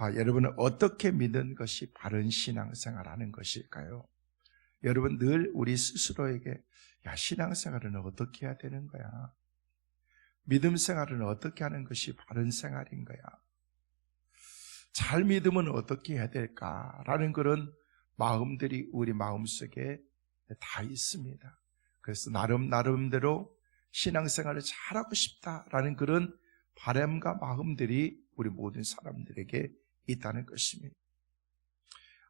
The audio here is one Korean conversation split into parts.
여러분은 어떻게 믿는 것이 바른 신앙생활하는 것일까요? 여러분 늘 우리 스스로에게 신앙생활은 어떻게 해야 되는 거야? 믿음 생활은 어떻게 하는 것이 바른 생활인 거야? 잘 믿으면 어떻게 해야 될까라는 그런 마음들이 우리 마음속에 다 있습니다. 그래서 나름대로 신앙생활을 잘하고 싶다라는 그런 바람과 마음들이 우리 모든 사람들에게 있다는 것입니다.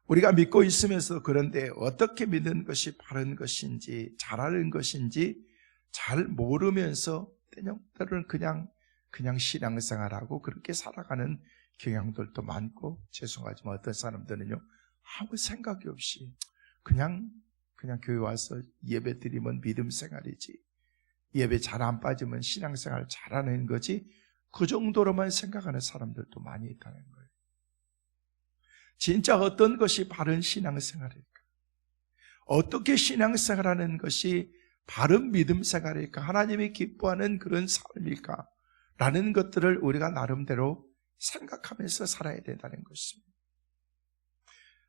우리가 믿고 있으면서 그런데 어떻게 믿는 것이 바른 것인지 잘하는 것인지 잘 모르면서 때로는 그냥 신앙생활하고 그렇게 살아가는 경향들도 많고, 죄송하지만 어떤 사람들은요 아무 생각이 없이 그냥 교회 와서 예배 드리면 믿음 생활이지, 예배 잘 안 빠지면 신앙생활 잘하는 거지, 그 정도로만 생각하는 사람들도 많이 있다는 거예요. 진짜 어떤 것이 바른 신앙생활일까? 어떻게 신앙생활하는 것이 바른 믿음 생활일까? 하나님이 기뻐하는 그런 삶일까? 라는 것들을 우리가 나름대로 생각하면서 살아야 된다는 것입니다.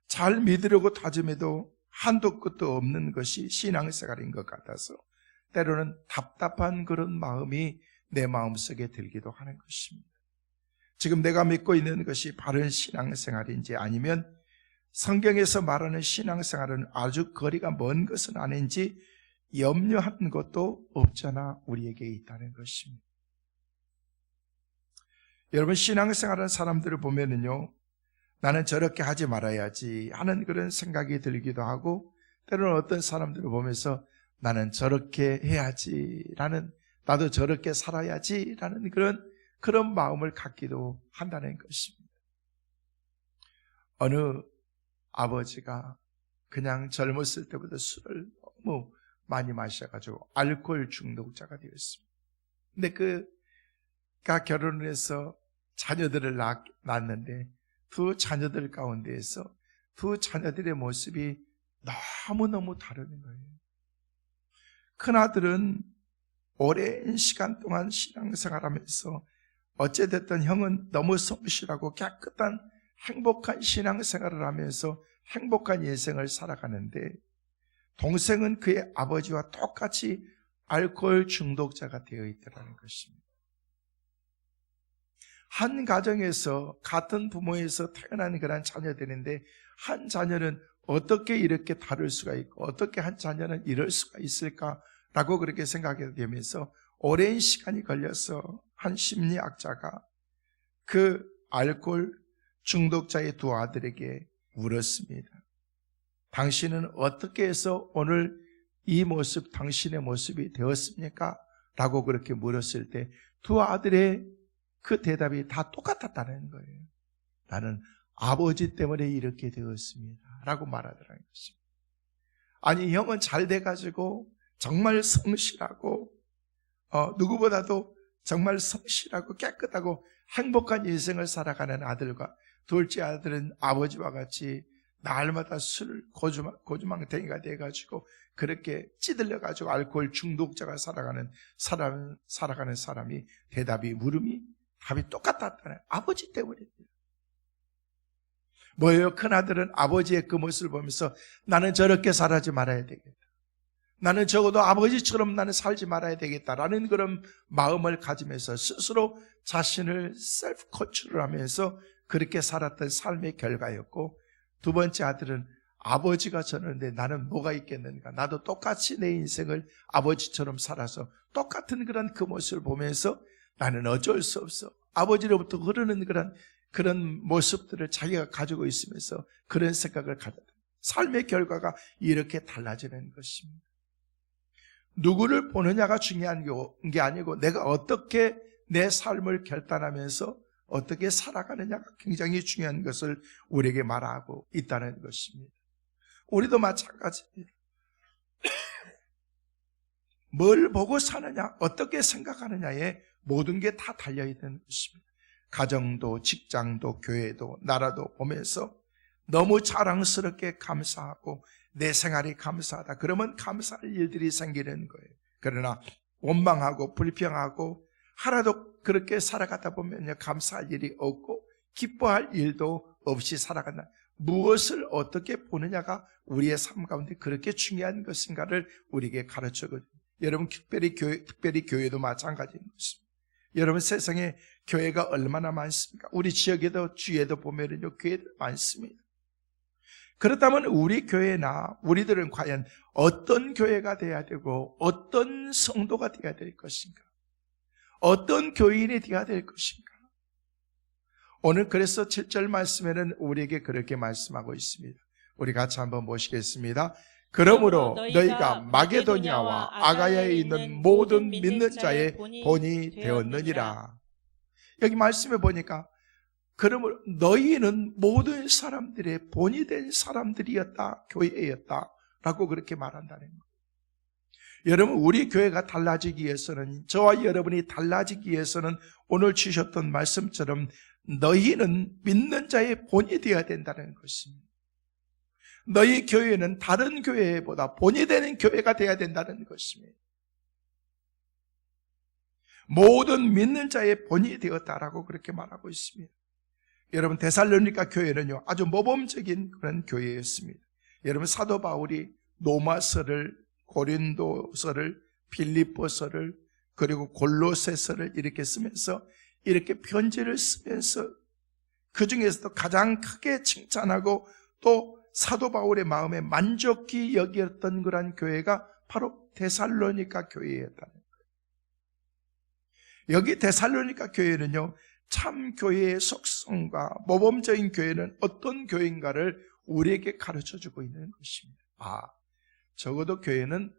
잘 믿으려고 다짐해도 한도 끝도 없는 것이 신앙생활인 것 같아서 때로는 답답한 그런 마음이 내 마음속에 들기도 하는 것입니다. 지금 내가 믿고 있는 것이 바른 신앙생활인지, 아니면 성경에서 말하는 신앙생활은 아주 거리가 먼 것은 아닌지 염려하는 것도 없잖아 우리에게 있다는 것입니다. 여러분, 신앙생활하는 사람들을 보면은요, 나는 저렇게 하지 말아야지 하는 그런 생각이 들기도 하고, 때로는 어떤 사람들을 보면서 나는 저렇게 해야지 라는, 나도 저렇게 살아야지 라는 그런 마음을 갖기도 한다는 것입니다. 어느 아버지가 그냥 젊었을 때부터 술을 너무 많이 마셔가지고 알코올 중독자가 되었습니다. 근데 그가 결혼을 해서 자녀들을 낳았는데 두 자녀들 가운데에서 두 자녀들의 모습이 너무너무 다르는 거예요. 큰아들은 오랜 시간 동안 신앙생활하면서 어찌됐든 형은 너무 성실하고 깨끗한 행복한 신앙생활을 하면서 행복한 인생을 살아가는데, 동생은 그의 아버지와 똑같이 알코올 중독자가 되어 있더라는 것입니다. 한 가정에서 같은 부모에서 태어난 그런 자녀들인데, 한 자녀는 어떻게 이렇게 다를 수가 있고 어떻게 한 자녀는 이럴 수가 있을까라고 그렇게 생각하게 되면서 오랜 시간이 걸려서 한 심리학자가 그 알코올 중독자의 두 아들에게 물었습니다. 당신은 어떻게 해서 오늘 이 모습, 당신의 모습이 되었습니까? 라고 그렇게 물었을 때 두 아들의 그 대답이 다 똑같았다는 거예요. 나는 아버지 때문에 이렇게 되었습니다 라고 말하더라는 것입니다. 아니, 형은 잘 돼가지고 정말 성실하고 누구보다도 정말 성실하고 깨끗하고 행복한 인생을 살아가는 아들과, 둘째 아들은 아버지와 같이 날마다 술 고주망탱이가 돼가지고 그렇게 찌들려가지고 알코올 중독자가 살아가는 사람이 물음이 답이 똑같았다는, 아버지 때문입니다. 뭐예요? 큰아들은 아버지의 그 모습을 보면서 나는 저렇게 살지 말아야 되겠다, 나는 적어도 아버지처럼 나는 살지 말아야 되겠다라는 그런 마음을 가지면서 스스로 자신을 셀프 코치를 하면서 그렇게 살았던 삶의 결과였고, 두 번째 아들은 아버지가 저러는데 나는 뭐가 있겠는가, 나도 똑같이 내 인생을 아버지처럼 살아서 똑같은 그런 그 모습을 보면서 나는 어쩔 수 없어, 아버지로부터 흐르는 그런 모습들을 자기가 가지고 있으면서 그런 생각을 가졌다. 삶의 결과가 이렇게 달라지는 것입니다. 누구를 보느냐가 중요한 게 아니고 내가 어떻게 내 삶을 결단하면서 어떻게 살아가느냐가 굉장히 중요한 것을 우리에게 말하고 있다는 것입니다. 우리도 마찬가지입니다. 뭘 보고 사느냐, 어떻게 생각하느냐에 모든 게 다 달려있는 것입니다. 가정도, 직장도, 교회도, 나라도 보면서 너무 자랑스럽게 감사하고 내 생활이 감사하다, 그러면 감사할 일들이 생기는 거예요. 그러나 원망하고 불평하고 하나도 그렇게 살아가다 보면 감사할 일이 없고 기뻐할 일도 없이 살아간다. 무엇을 어떻게 보느냐가 우리의 삶 가운데 그렇게 중요한 것인가를 우리에게 가르쳐거든요. 여러분, 특별히 교회도 마찬가지인 것입니다. 여러분, 세상에 교회가 얼마나 많습니까? 우리 지역에도 주에도 보면은요, 교회들 많습니다. 그렇다면 우리 교회나 우리들은 과연 어떤 교회가 돼야 되고 어떤 성도가 돼야 될 것인가? 어떤 교인이 돼야 될 것인가? 오늘 그래서 7절 말씀에는 우리에게 그렇게 말씀하고 있습니다. 우리 같이 한번 보시겠습니다. 그러므로 너희가 마게도냐와 아가야에 있는 모든 믿는 자의 본이 되었느니라. 여기 말씀에 보니까 그러므로 너희는 모든 사람들의 본이 된 사람들이었다, 교회였다 라고 그렇게 말한다는 거예요. 여러분, 우리 교회가 달라지기 위해서는, 저와 여러분이 달라지기 위해서는 오늘 주셨던 말씀처럼 너희는 믿는 자의 본이 되어야 된다는 것입니다. 너희 교회는 다른 교회보다 본이 되는 교회가 되어야 된다는 것입니다. 모든 믿는 자의 본이 되었다라고 그렇게 말하고 있습니다. 여러분, 데살로니가 교회는요, 아주 모범적인 그런 교회였습니다. 여러분, 사도 바울이 로마서를, 고린도서를, 빌립보서를, 그리고 골로새서를 이렇게 쓰면서, 이렇게 편지를 쓰면서 그 중에서도 가장 크게 칭찬하고 또 사도 바울의 마음에 만족히 여겼던 그런 교회가 바로 데살로니가 교회였다는 거예요. 여기 데살로니가 교회는요, 참 교회의 속성과 모범적인 교회는 어떤 교회인가를 우리에게 가르쳐주고 있는 것입니다. 적어도 교회는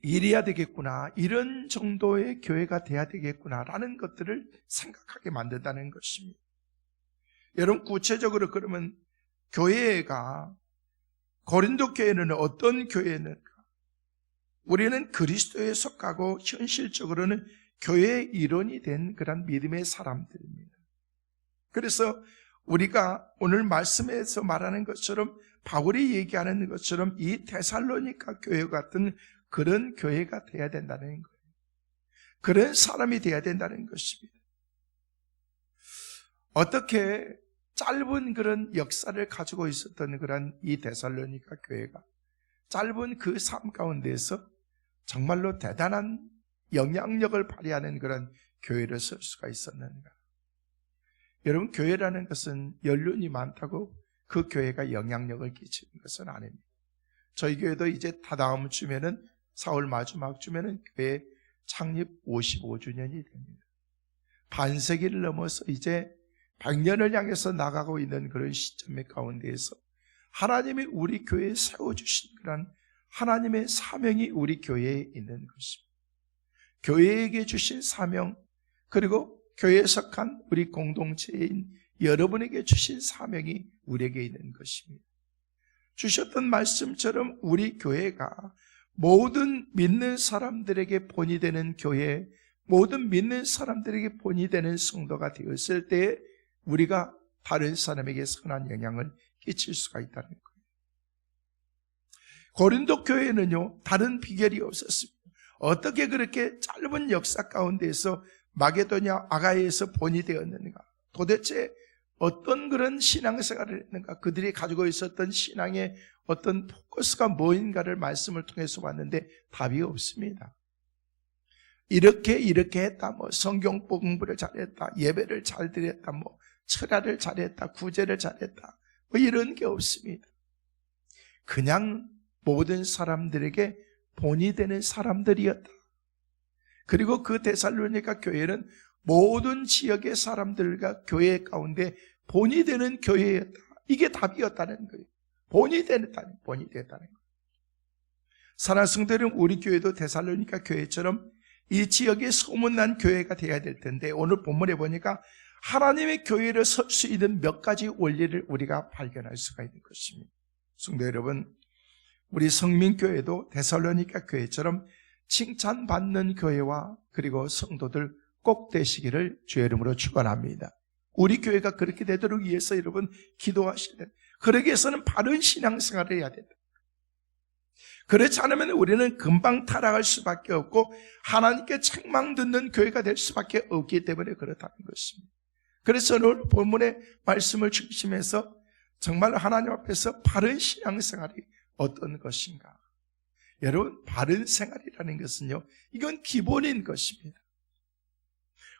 이래야 되겠구나, 이런 정도의 교회가 돼야 되겠구나 라는 것들을 생각하게 만든다는 것입니다. 여러분, 구체적으로 그러면 교회가, 고린도 교회는 어떤 교회인가? 우리는 그리스도에 속하고 현실적으로는 교회의 일원이 된 그런 믿음의 사람들입니다. 그래서 우리가 오늘 말씀에서 말하는 것처럼, 바울이 얘기하는 것처럼 이 데살로니가 교회 같은 그런 교회가 돼야 된다는 거예요. 그런 사람이 돼야 된다는 것입니다. 어떻게 짧은 그런 역사를 가지고 있었던 그런 이 데살로니가 교회가 짧은 그 삶 가운데서 정말로 대단한 영향력을 발휘하는 그런 교회를 설 수가 있었는가? 여러분, 교회라는 것은 연륜이 많다고 그 교회가 영향력을 끼치는 것은 아닙니다. 저희 교회도 이제 다다음 주면은 4월 마지막 주면은 교회 창립 55주년이 됩니다. 반세기를 넘어서 이제 100년을 향해서 나가고 있는 그런 시점의 가운데에서 하나님이 우리 교회에 세워주신 그런 하나님의 사명이 우리 교회에 있는 것입니다. 교회에게 주신 사명, 그리고 교회에 속한 우리 공동체인 여러분에게 주신 사명이 우리에게 있는 것입니다. 주셨던 말씀처럼 우리 교회가 모든 믿는 사람들에게 본이 되는 교회, 모든 믿는 사람들에게 본이 되는 성도가 되었을 때 우리가 다른 사람에게 선한 영향을 끼칠 수가 있다는 거예요. 고린도 교회는요, 다른 비결이 없었습니다. 어떻게 그렇게 짧은 역사 가운데에서 마게도냐 아가야에서 본이 되었는가? 도대체 어떤 그런 신앙생활을 했는가? 그들이 가지고 있었던 신앙의 어떤 포커스가 뭐인가를 말씀을 통해서 봤는데 답이 없습니다. 이렇게 했다, 성경 공부를 잘했다, 예배를 잘 드렸다, 철야를 잘했다, 구제를 잘했다, 이런 게 없습니다. 그냥 모든 사람들에게 본이 되는 사람들이었다. 그리고 그 데살로니가 교회는 모든 지역의 사람들과 교회 가운데 본이 되는 교회였다. 이게 답이었다는 거예요. 본이 됐다는 거예요. 사랑하는 성도들은 우리 교회도 데살로니가 교회처럼 이 지역에 소문난 교회가 되어야 될 텐데, 오늘 본문에 보니까 하나님의 교회를 설 수 있는 몇 가지 원리를 우리가 발견할 수가 있는 것입니다. 성도 여러분, 우리 성민교회도 데살로니가 교회처럼 칭찬받는 교회와 그리고 성도들 꼭 되시기를 주의 이름으로 축원합니다. 우리 교회가 그렇게 되도록 위해서 여러분 기도하셔야 됩니다. 그러기 위해서는 바른 신앙생활을 해야 된다. 그렇지 않으면 우리는 금방 타락할 수밖에 없고 하나님께 책망 듣는 교회가 될 수밖에 없기 때문에 그렇다는 것입니다. 그래서 오늘 본문의 말씀을 중심해서 정말 하나님 앞에서 바른 신앙생활이 어떤 것인가. 여러분, 바른 생활이라는 것은요, 이건 기본인 것입니다.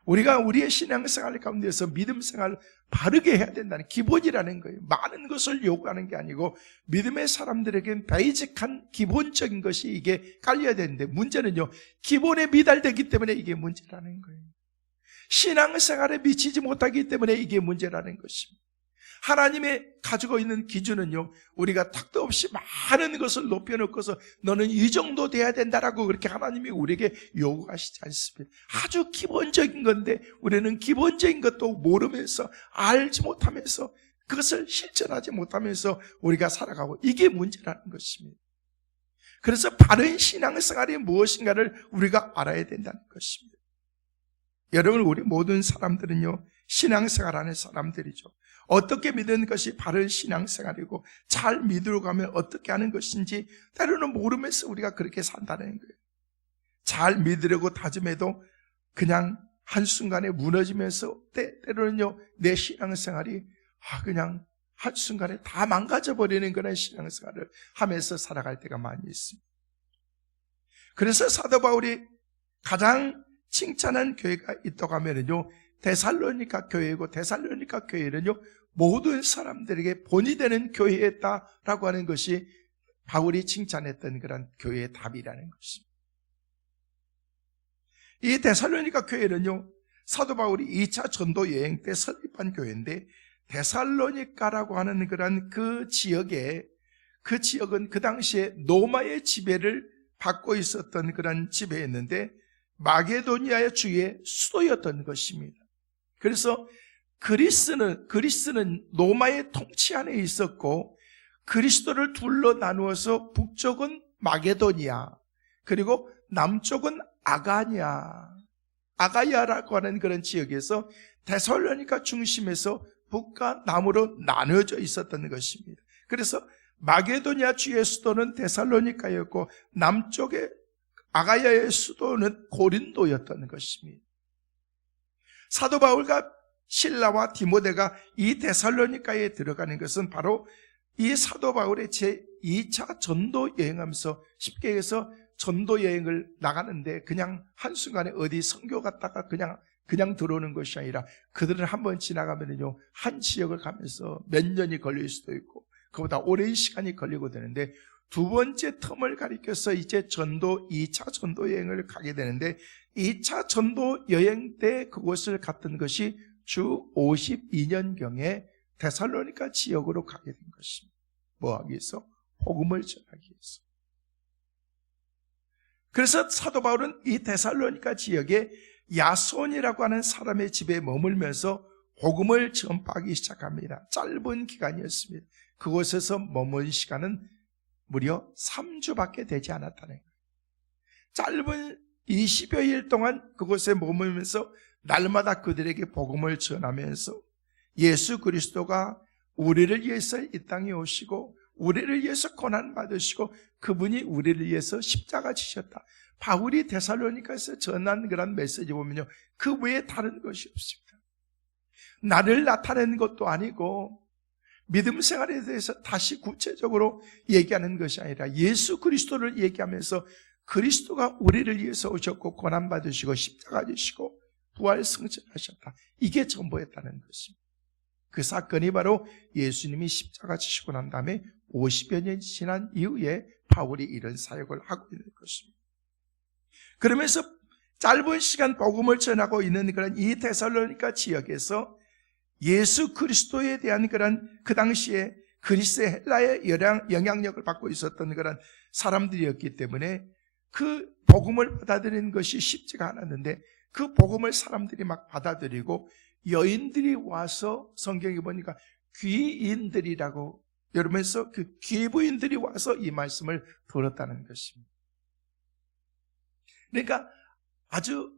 우리가 우리의 신앙생활 가운데서 믿음생활을 바르게 해야 된다는 기본이라는 거예요. 많은 것을 요구하는 게 아니고 믿음의 사람들에겐 베이직한 기본적인 것이 이게 깔려야 되는데, 문제는요, 기본에 미달되기 때문에 이게 문제라는 거예요. 신앙생활에 미치지 못하기 때문에 이게 문제라는 것입니다. 하나님의 가지고 있는 기준은요, 우리가 탁도 없이 많은 것을 높여놓고서 너는 이 정도 돼야 된다라고 그렇게 하나님이 우리에게 요구하시지 않습니다. 아주 기본적인 건데 우리는 기본적인 것도 모르면서, 알지 못하면서, 그것을 실천하지 못하면서 우리가 살아가고, 이게 문제라는 것입니다. 그래서 바른 신앙생활이 무엇인가를 우리가 알아야 된다는 것입니다. 여러분, 우리 모든 사람들은요, 신앙생활하는 사람들이죠. 어떻게 믿는 것이 바른 신앙생활이고 잘 믿으러 가면 어떻게 하는 것인지 때로는 모르면서 우리가 그렇게 산다는 거예요. 잘 믿으려고 다짐해도 그냥 한순간에 무너지면서 때로는요, 내 신앙생활이 그냥 한순간에 다 망가져버리는 그런 신앙생활을 하면서 살아갈 때가 많이 있습니다. 그래서 사도 바울이 가장 칭찬한 교회가 있다고 하면은요, 데살로니가 교회고, 데살로니가 교회는요, 모든 사람들에게 본이 되는 교회였다라고 하는 것이 바울이 칭찬했던 그런 교회의 답이라는 것입니다. 이 데살로니가 교회는요, 사도 바울이 2차 전도 여행 때 설립한 교회인데, 데살로니가라고 하는 그런 그 지역은 그 당시에 로마의 지배를 받고 있었던 그런 지배였는데, 마게도니아의 주의 수도였던 것입니다. 그래서 그리스는 로마의 통치 안에 있었고, 그리스도를 둘러 나누어서 북쪽은 마게도니아, 그리고 남쪽은 아가야라고 하는 그런 지역에서 데살로니가 중심에서 북과 남으로 나누어져 있었던 것입니다. 그래서 마게도니아 주의 수도는 데살로니가였고, 남쪽의 아가야의 수도는 고린도였던 것입니다. 사도 바울과 실라와 디모데가 이 데살로니가에 들어가는 것은 바로 이 사도 바울의 제2차 전도 여행하면서, 쉽게 해서 전도 여행을 나가는데 그냥 한순간에 어디 선교 갔다가 그냥 들어오는 것이 아니라, 그들은 한번 지나가면요, 한 지역을 가면서 몇 년이 걸릴 수도 있고 그보다 오랜 시간이 걸리고 되는데, 두 번째 텀을 가리켜서 이제 2차 전도 여행을 가게 되는데, 2차 전도 여행 때 그곳을 갔던 것이 주 52년경에 데살로니가 지역으로 가게 된 것입니다. 뭐 하기 위해서? 복음을 전하기 위해서. 그래서 사도 바울은 이 데살로니가 지역에 야손이라고 하는 사람의 집에 머물면서 복음을 전파하기 시작합니다. 짧은 기간이었습니다. 그곳에서 머문 시간은 무려 3주밖에 되지 않았다는 거예요. 짧은 20여일 동안 그곳에 머물면서 날마다 그들에게 복음을 전하면서, 예수 그리스도가 우리를 위해서 이 땅에 오시고 우리를 위해서 고난 받으시고 그분이 우리를 위해서 십자가 지셨다. 바울이 데살로니가에서 전한 그런 메시지 보면요, 그 외에 다른 것이 없습니다. 나를 나타내는 것도 아니고 믿음 생활에 대해서 다시 구체적으로 얘기하는 것이 아니라 예수 그리스도를 얘기하면서 그리스도가 우리를 위해서 오셨고 고난받으시고 십자가 지시고 부활 승천하셨다. 이게 전부였다는 것입니다. 그 사건이 바로 예수님이 십자가 지시고 난 다음에 50여 년이 지난 이후에 바울이 이런 사역을 하고 있는 것입니다. 그러면서 짧은 시간 복음을 전하고 있는 그런 이 데살로니가 지역에서 예수 그리스도에 대한 그런, 그 당시에 그리스의 헬라의 영향력을 받고 있었던 그런 사람들이었기 때문에 그 복음을 받아들이는 것이 쉽지가 않았는데, 그 복음을 사람들이 막 받아들이고 여인들이 와서, 성경에 보니까 귀인들이라고 이러면서 그 귀부인들이 와서 이 말씀을 들었다는 것입니다. 그러니까 아주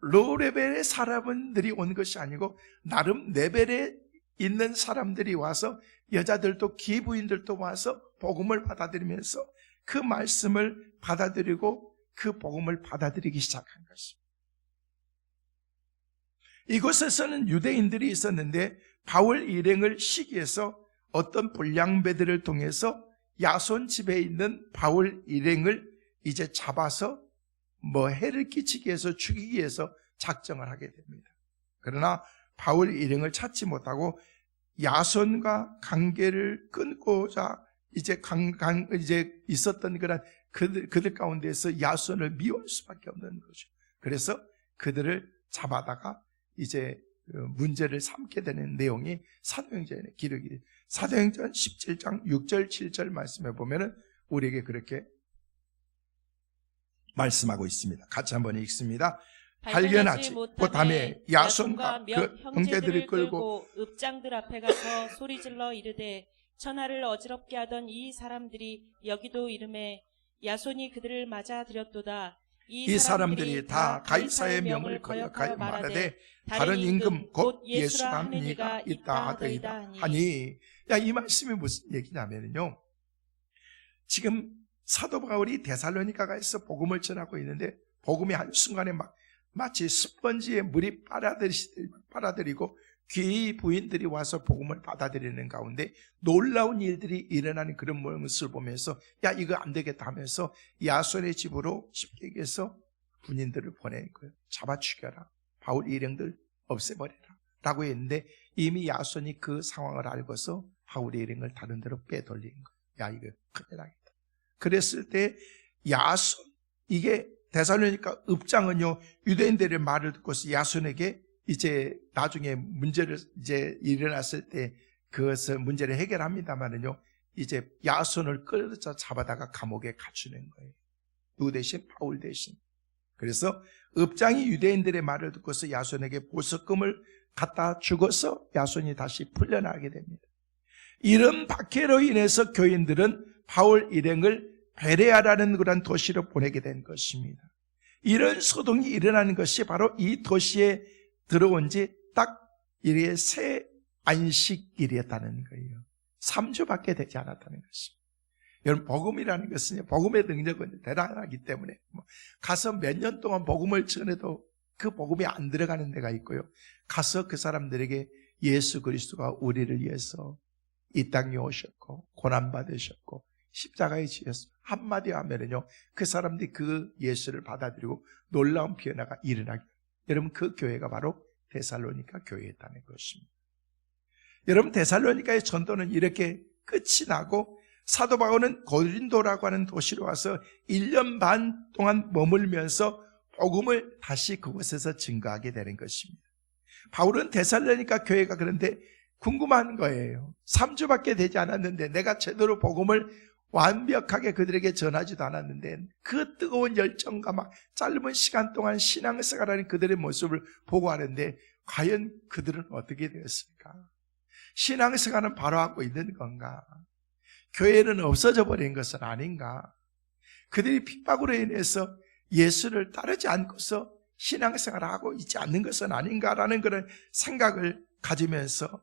로 레벨의 사람들이 온 것이 아니고 나름 레벨에 있는 사람들이 와서, 여자들도 귀부인들도 와서 복음을 받아들이면서 그 말씀을 받아들이고 그 복음을 받아들이기 시작한 것입니다. 이곳에서는 유대인들이 있었는데 바울 일행을 시기해서 어떤 불량배들을 통해서 야손 집에 있는 바울 일행을 이제 잡아서 해를 끼치기 위해서 죽이기 위해서 작정을 하게 됩니다. 그러나 바울 일행을 찾지 못하고 야손과 관계를 끊고자 이제 있었던 그런 그들 가운데서 야손을 미워할 수밖에 없는 거죠. 그래서 그들을 잡아다가 이제 문제를 삼게 되는 내용이 사도행전의 기록이 사도행전 17장 6절 7절 말씀에 보면은 우리에게 그렇게 말씀하고 있습니다. 같이 한번 읽습니다. 발견하지 못함에 야손과 그 형제들을 끌고 읍장들 앞에 가서 소리질러 이르되 천하를 어지럽게 하던 이 사람들이 여기도 이름에 야손이 그들을 맞아들였도다. 이 사람들이 다 가이사의 명을 거역하여 말하되 다른 임금 곧 예수라 하는 이가 있다 하더이다 하니. 이 말씀이 무슨 얘기냐면요, 지금 사도 바울이 데살로니가에서 복음을 전하고 있는데 복음이 한순간에 마치 스펀지에 물이 빨아들이고 귀 부인들이 와서 복음을 받아들이는 가운데 놀라운 일들이 일어나는 그런 모습을 보면서 이거 안 되겠다 하면서 야손의 집으로 쉽게 얘기해서 군인들을 보낸 거예요. 잡아 죽여라, 바울 일행들 없애버려라 라고 했는데 이미 야손이 그 상황을 알고서 바울 일행을 다른 데로 빼돌린 거예요. 이거 큰일 나겠다. 그랬을 때 야손, 이게 데살로니가 읍장은요 유대인들의 말을 듣고서 야손에게 이제 나중에 문제를 이제 일어났을 때 그것을 문제를 해결합니다만은요, 이제 야손을 끌어서 잡아다가 감옥에 갇히는 거예요. 누구 대신? 바울 대신. 그래서 읍장이 유대인들의 말을 듣고서 야손에게 보석금을 갖다 주고서 야손이 다시 풀려나게 됩니다. 이런 박해로 인해서 교인들은 바울 일행을 베레아라는 그런 도시로 보내게 된 것입니다. 이런 소동이 일어나는 것이 바로 이 도시에 들어온 지 딱 이래 새 안식일이었다는 거예요. 3주밖에 되지 않았다는 것입니다. 여러분, 복음이라는 것은 복음의 능력은 대단하기 때문에 가서 몇 년 동안 복음을 전해도 그 복음이 안 들어가는 데가 있고요, 가서 그 사람들에게 예수 그리스도가 우리를 위해서 이 땅에 오셨고 고난받으셨고 십자가에 지셨어 한마디 하면은요, 그 사람들이 그 예수를 받아들이고 놀라운 변화가 일어나게. 여러분, 그 교회가 바로 데살로니가 교회였다는 것입니다. 여러분, 데살로니가의 전도는 이렇게 끝이 나고 사도 바울은 고린도라고 하는 도시로 와서 1년 반 동안 머물면서 복음을 다시 그곳에서 증거하게 되는 것입니다. 바울은 데살로니가 교회가 그런데 궁금한 거예요. 3주밖에 되지 않았는데 내가 제대로 복음을 완벽하게 그들에게 전하지도 않았는데 그 뜨거운 열정과 짧은 시간 동안 신앙생활하는 그들의 모습을 보고 하는데 과연 그들은 어떻게 되었을까? 신앙생활은 바로 하고 있는 건가? 교회는 없어져 버린 것은 아닌가? 그들이 핍박으로 인해서 예수를 따르지 않고서 신앙생활을 하고 있지 않는 것은 아닌가라는 그런 생각을 가지면서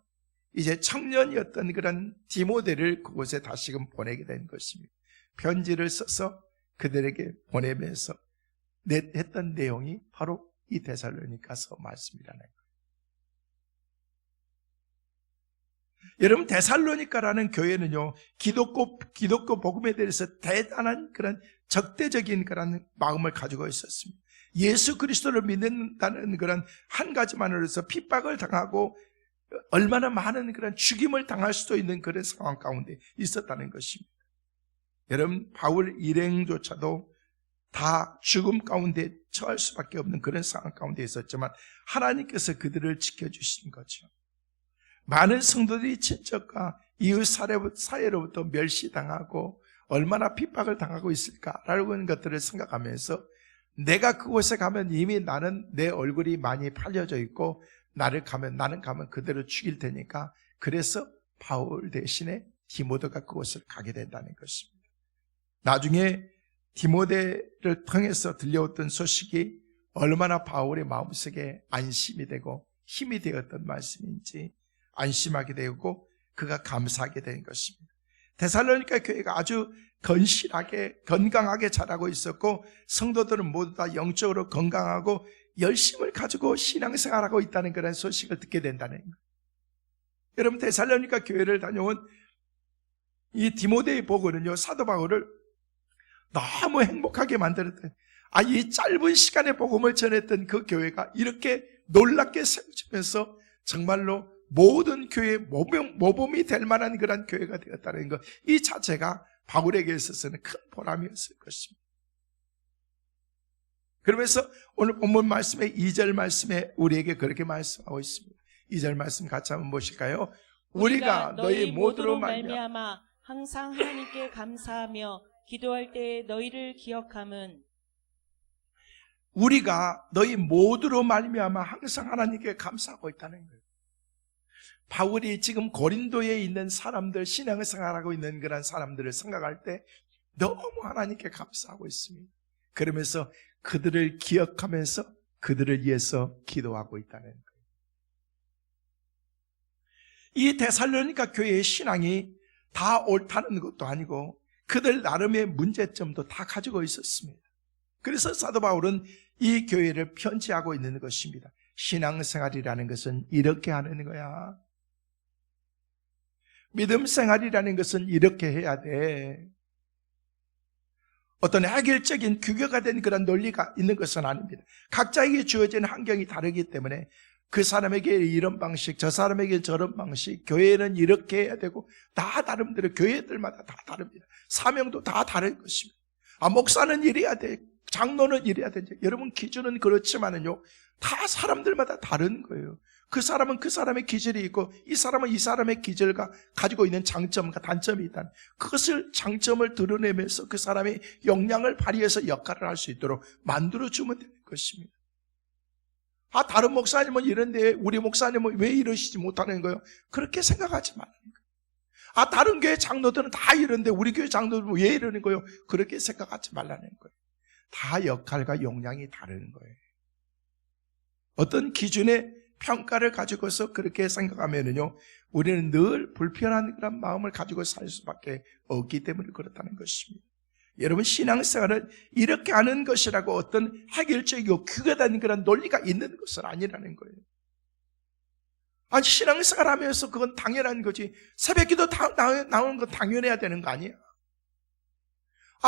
이제 청년이었던 그런 디모데를 그곳에 다시금 보내게 된 것입니다. 편지를 써서 그들에게 보내면서 했던 내용이 바로 이 데살로니가서 말씀이라는 거예요. 여러분, 데살로니가라는 교회는요, 기독교 복음에 대해서 대단한 그런 적대적인 그런 마음을 가지고 있었습니다. 예수 그리스도를 믿는다는 그런 한 가지만으로서 핍박을 당하고 얼마나 많은 그런 죽임을 당할 수도 있는 그런 상황 가운데 있었다는 것입니다. 여러분, 바울 일행조차도 다 죽음 가운데 처할 수밖에 없는 그런 상황 가운데 있었지만 하나님께서 그들을 지켜주신 거죠. 많은 성도들이 친척과 이웃 사회로부터 멸시당하고 얼마나 핍박을 당하고 있을까라고 하는 것들을 생각하면서 내가 그곳에 가면 이미 나는 내 얼굴이 많이 팔려져 있고 나는 가면 그대로 죽일 테니까, 그래서 바울 대신에 디모데가 그곳을 가게 된다는 것입니다. 나중에 디모데를 통해서 들려왔던 소식이 얼마나 바울의 마음속에 안심이 되고 힘이 되었던 말씀인지 안심하게 되고 그가 감사하게 된 것입니다. 데살로니가 교회가 아주 건실하게 건강하게 자라고 있었고 성도들은 모두 다 영적으로 건강하고 열심을 가지고 신앙생활하고 있다는 그런 소식을 듣게 된다는 거예요. 여러분, 데살로니가 교회를 다녀온 이 디모데의 복음은요, 사도 바울을 너무 행복하게 만들었던, 이 짧은 시간에 복음을 전했던 그 교회가 이렇게 놀랍게 세워지면서 정말로 모든 교회의 모범이 될 만한 그런 교회가 되었다는 것, 이 자체가 바울에게 있어서는 큰 보람이었을 것입니다. 그러면서 오늘 본문 말씀에 2절 말씀에 우리에게 그렇게 말씀하고 있습니다. 2절 말씀 같이 한번 보실까요? 우리가 너희 모두로 말미암아 항상 하나님께 감사하며 기도할 때 너희를 기억함은, 우리가 너희 모두로 말미암아 항상 하나님께 감사하고 있다는 거예요. 바울이 지금 고린도에 있는 사람들, 신앙생활하고 있는 그런 사람들을 생각할 때 너무 하나님께 감사하고 있습니다. 그러면서 그들을 기억하면서 그들을 위해서 기도하고 있다는 거예요. 이 데살로니가 교회의 신앙이 다 옳다는 것도 아니고 그들 나름의 문제점도 다 가지고 있었습니다. 그래서 사도 바울은 이 교회를 편지하고 있는 것입니다. 신앙생활이라는 것은 이렇게 하는 거야. 믿음생활이라는 것은 이렇게 해야 돼. 어떤 해결적인 규격화 된 그런 논리가 있는 것은 아닙니다. 각자에게 주어진 환경이 다르기 때문에 그 사람에게 이런 방식, 저 사람에게 저런 방식, 교회는 이렇게 해야 되고 다 나름대로 교회들마다 다 다릅니다. 사명도 다 다른 것입니다. 목사는 이래야 돼, 장로는 이래야 돼. 여러분, 기준은 그렇지만은요, 다 사람들마다 다른 거예요. 그 사람은 그 사람의 기질이 있고 이 사람은 이 사람의 기질과 가지고 있는 장점과 단점이 있다. 그것을 장점을 드러내면서 그 사람의 역량을 발휘해서 역할을 할 수 있도록 만들어주면 되는 것입니다. 다른 목사님은 이런데 우리 목사님은 왜 이러시지 못하는 거예요? 그렇게 생각하지 말라는 거예요. 다른 교회 장로들은 다 이런데 우리 교회 장로들은 왜 이러는 거예요? 그렇게 생각하지 말라는 거예요. 다 역할과 역량이 다른 거예요. 어떤 기준의 평가를 가지고서 그렇게 생각하면은요, 우리는 늘 불편한 그런 마음을 가지고 살 수밖에 없기 때문에 그렇다는 것입니다. 여러분, 신앙생활은 이렇게 하는 것이라고 어떤 해결적이고 규격화된 그런 논리가 있는 것은 아니라는 거예요. 신앙생활 하면서 그건 당연한 거지. 새벽기도 나오는 건 당연해야 되는 거 아니에요?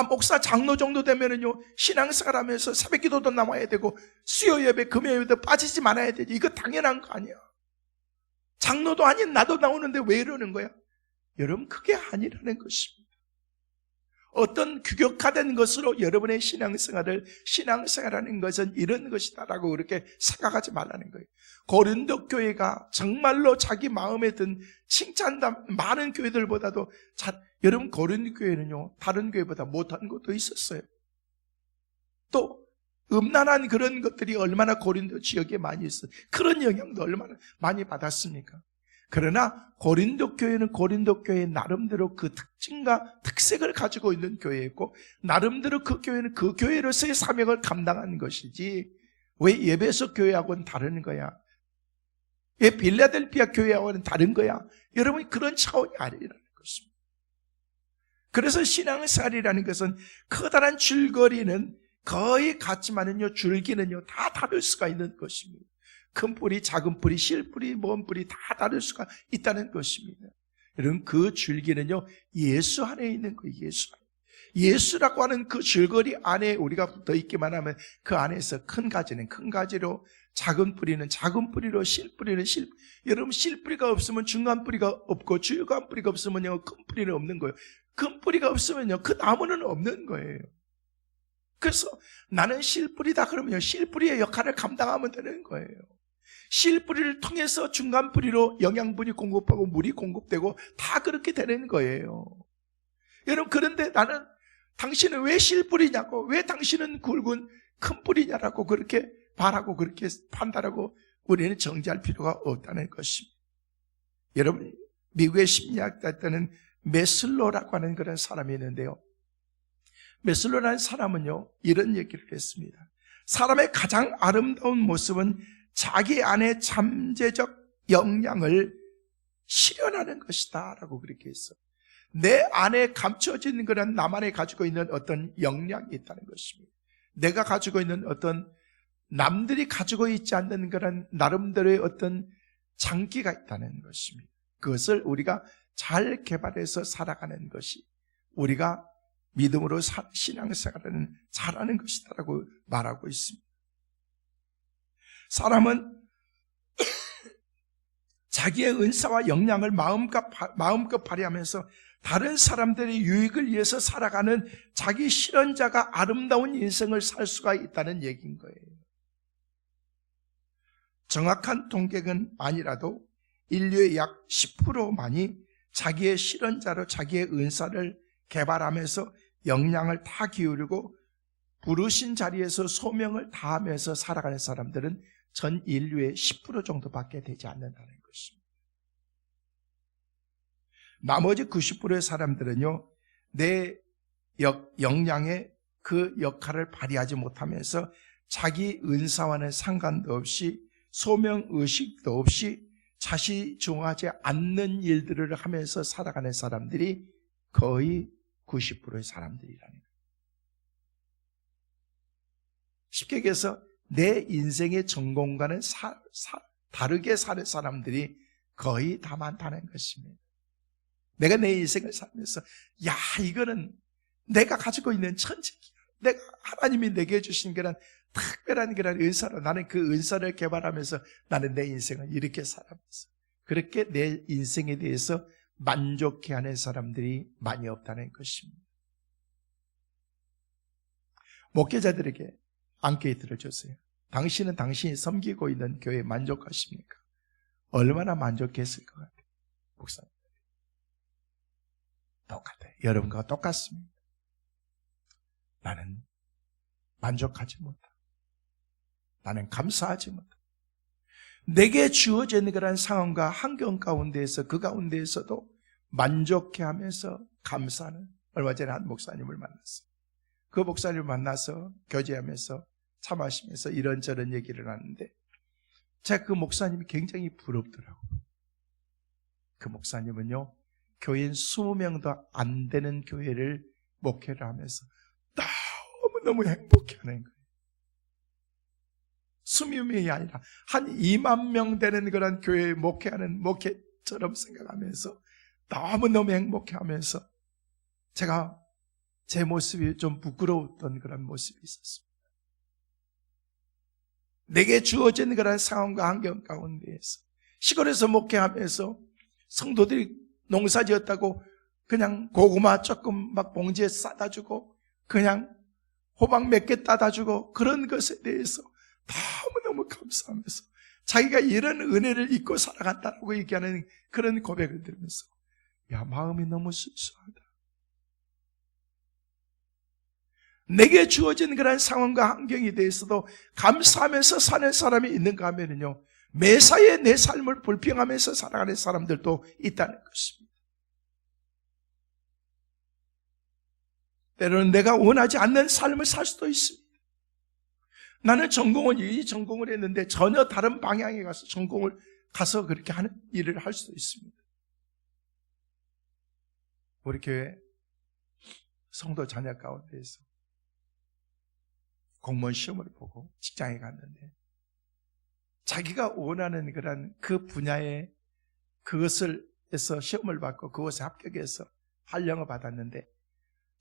목사 장로 정도 되면은요, 신앙생활 하면서 새벽기도도 나와야 되고 수요 예배, 금요 예배도 빠지지 말아야 되지. 이거 당연한 거 아니야. 장로도 아닌 나도 나오는데 왜 이러는 거야? 여러분, 그게 아니라는 것입니다. 어떤 규격화된 것으로 여러분의 신앙생활하는 것은 이런 것이다라고 그렇게 생각하지 말라는 거예요. 고린도 교회가 정말로 자기 마음에 든 칭찬담 많은 교회들보다도 여러분, 고린도 교회는요, 다른 교회보다 못한 것도 있었어요. 또 음란한 그런 것들이 얼마나 고린도 지역에 많이 있어요. 그런 영향도 얼마나 많이 받았습니까? 그러나 고린도 교회는 고린도 교회 나름대로 그 특징과 특색을 가지고 있는 교회였고, 나름대로 그 교회는 그 교회로서의 사명을 감당하는 것이지, 왜 에베소 교회하고는 다른 거야? 왜 빌라델피아 교회하고는 다른 거야? 여러분, 그런 차원이 아니라는 것입니다. 그래서 신앙생활이라는 것은 커다란 줄거리는 거의 같지만은요, 줄기는요 다 다를 수가 있는 것입니다. 큰 뿌리, 작은 뿌리, 실뿌리, 먼 뿌리 다 다를 수가 있다는 것입니다. 여러분, 그 줄기는요 예수 안에 있는 거예요. 예수라고 하는 그 줄거리 안에 우리가 붙어 있기만 하면 그 안에서 큰 가지는 큰 가지로, 작은 뿌리는 작은 뿌리로, 실뿌리는 실뿌리. 여러분, 실뿌리가 없으면 중간 뿌리가 없고 중간 뿌리가 없으면요 큰 뿌리는 없는 거예요. 큰 뿌리가 없으면요 그 나무는 없는 거예요. 그래서 나는 실뿌리다 그러면요 실뿌리의 역할을 감당하면 되는 거예요. 실뿌리를 통해서 중간 뿌리로 영양분이 공급하고 물이 공급되고 다 그렇게 되는 거예요. 여러분, 그런데 나는 당신은 왜 실뿌리냐고, 왜 당신은 굵은 큰 뿌리냐라고 그렇게 말하고 그렇게 판단하고 우리는 정지할 필요가 없다는 것입니다. 여러분, 미국의 심리학자 때는 메슬로라고 하는 그런 사람이 있는데요, 메슬로라는 사람은요 이런 얘기를 했습니다. 사람의 가장 아름다운 모습은 자기 안에 잠재적 역량을 실현하는 것이다 라고 그렇게 했어요. 내 안에 감춰진 그런 나만이 가지고 있는 어떤 역량이 있다는 것입니다. 내가 가지고 있는 어떤 남들이 가지고 있지 않는 그런 나름대로의 어떤 장기가 있다는 것입니다. 그것을 우리가 잘 개발해서 살아가는 것이 우리가 믿음으로 신앙생활을 잘하는 것이다라고 말하고 있습니다. 사람은 자기의 은사와 역량을 마음껏 발휘하면서 다른 사람들의 유익을 위해서 살아가는 자기 실현자가 아름다운 인생을 살 수가 있다는 얘기인 거예요. 정확한 통계는 아니라도 인류의 약 10%만이 자기의 실현자로 자기의 은사를 개발하면서 역량을 다 기울이고 부르신 자리에서 소명을 다하면서 살아가는 사람들은 전 인류의 10% 정도밖에 되지 않는다는 것입니다. 나머지 90%의 사람들은요, 내 역량의 그 역할을 발휘하지 못하면서 자기 은사와는 상관도 없이 소명의식도 없이 자신이 중하지 않는 일들을 하면서 살아가는 사람들이 거의 90%의 사람들이라는 거예요. 쉽게 얘기해서 내 인생의 전공과는 다르게 사는 사람들이 거의 다 많다는 것입니다. 내가 내 인생을 살면서 야, 이거는 내가 가지고 있는 천직이야. 내가 하나님이 내게 주신 그런 특별한 그런 은사로 나는 그 은사를 개발하면서 나는 내 인생을 이렇게 살아면서 그렇게 내 인생에 대해서 만족해하는 사람들이 많이 없다는 것입니다. 목회자들에게 앙케이트를 줬어요. 당신은 당신이 섬기고 있는 교회에 만족하십니까? 얼마나 만족했을 것 같아요? 목사님. 똑같아요. 여러분과 똑같습니다. 나는 만족하지 못하고 나는 감사하지 못하고 내게 주어진 그런 상황과 환경 가운데에서 그 가운데에서도 만족해하면서 감사하는 얼마 전에 한 목사님을 만났어요. 그 목사님을 만나서 교제하면서 차 마시면서 이런저런 얘기를 하는데 제가 그 목사님이 굉장히 부럽더라고요. 그 목사님은요, 교인 20명도 안 되는 교회를 목회를 하면서 너무너무 행복해하는 거예요. 20명이 아니라 한 2만 명 되는 그런 교회에 목회하는 목회처럼 생각하면서 너무너무 행복해하면서 제가 제 모습이 좀 부끄러웠던 그런 모습이 있었습니다. 내게 주어진 그런 상황과 환경 가운데에서 시골에서 목회하면서 성도들이 농사 지었다고 그냥 고구마 조금 막 봉지에 싸다 주고 그냥 호박 몇 개 따다 주고 그런 것에 대해서 너무너무 감사하면서 자기가 이런 은혜를 잊고 살아간다고 얘기하는 그런 고백을 들으면서 야, 마음이 너무 순수하다. 내게 주어진 그런 상황과 환경에 대해서도 감사하면서 사는 사람이 있는가 하면요, 매사에 내 삶을 불평하면서 살아가는 사람들도 있다는 것입니다. 때로는 내가 원하지 않는 삶을 살 수도 있습니다. 나는 이 전공을 했는데 전혀 다른 방향에 가서 전공을 가서 그렇게 하는 일을 할 수도 있습니다. 우리 교회 성도 자녀 가운데에서 공무원 시험을 보고 직장에 갔는데 자기가 원하는 그런 그 분야에 그것을 해서 시험을 받고 그것에 합격해서 발령을 받았는데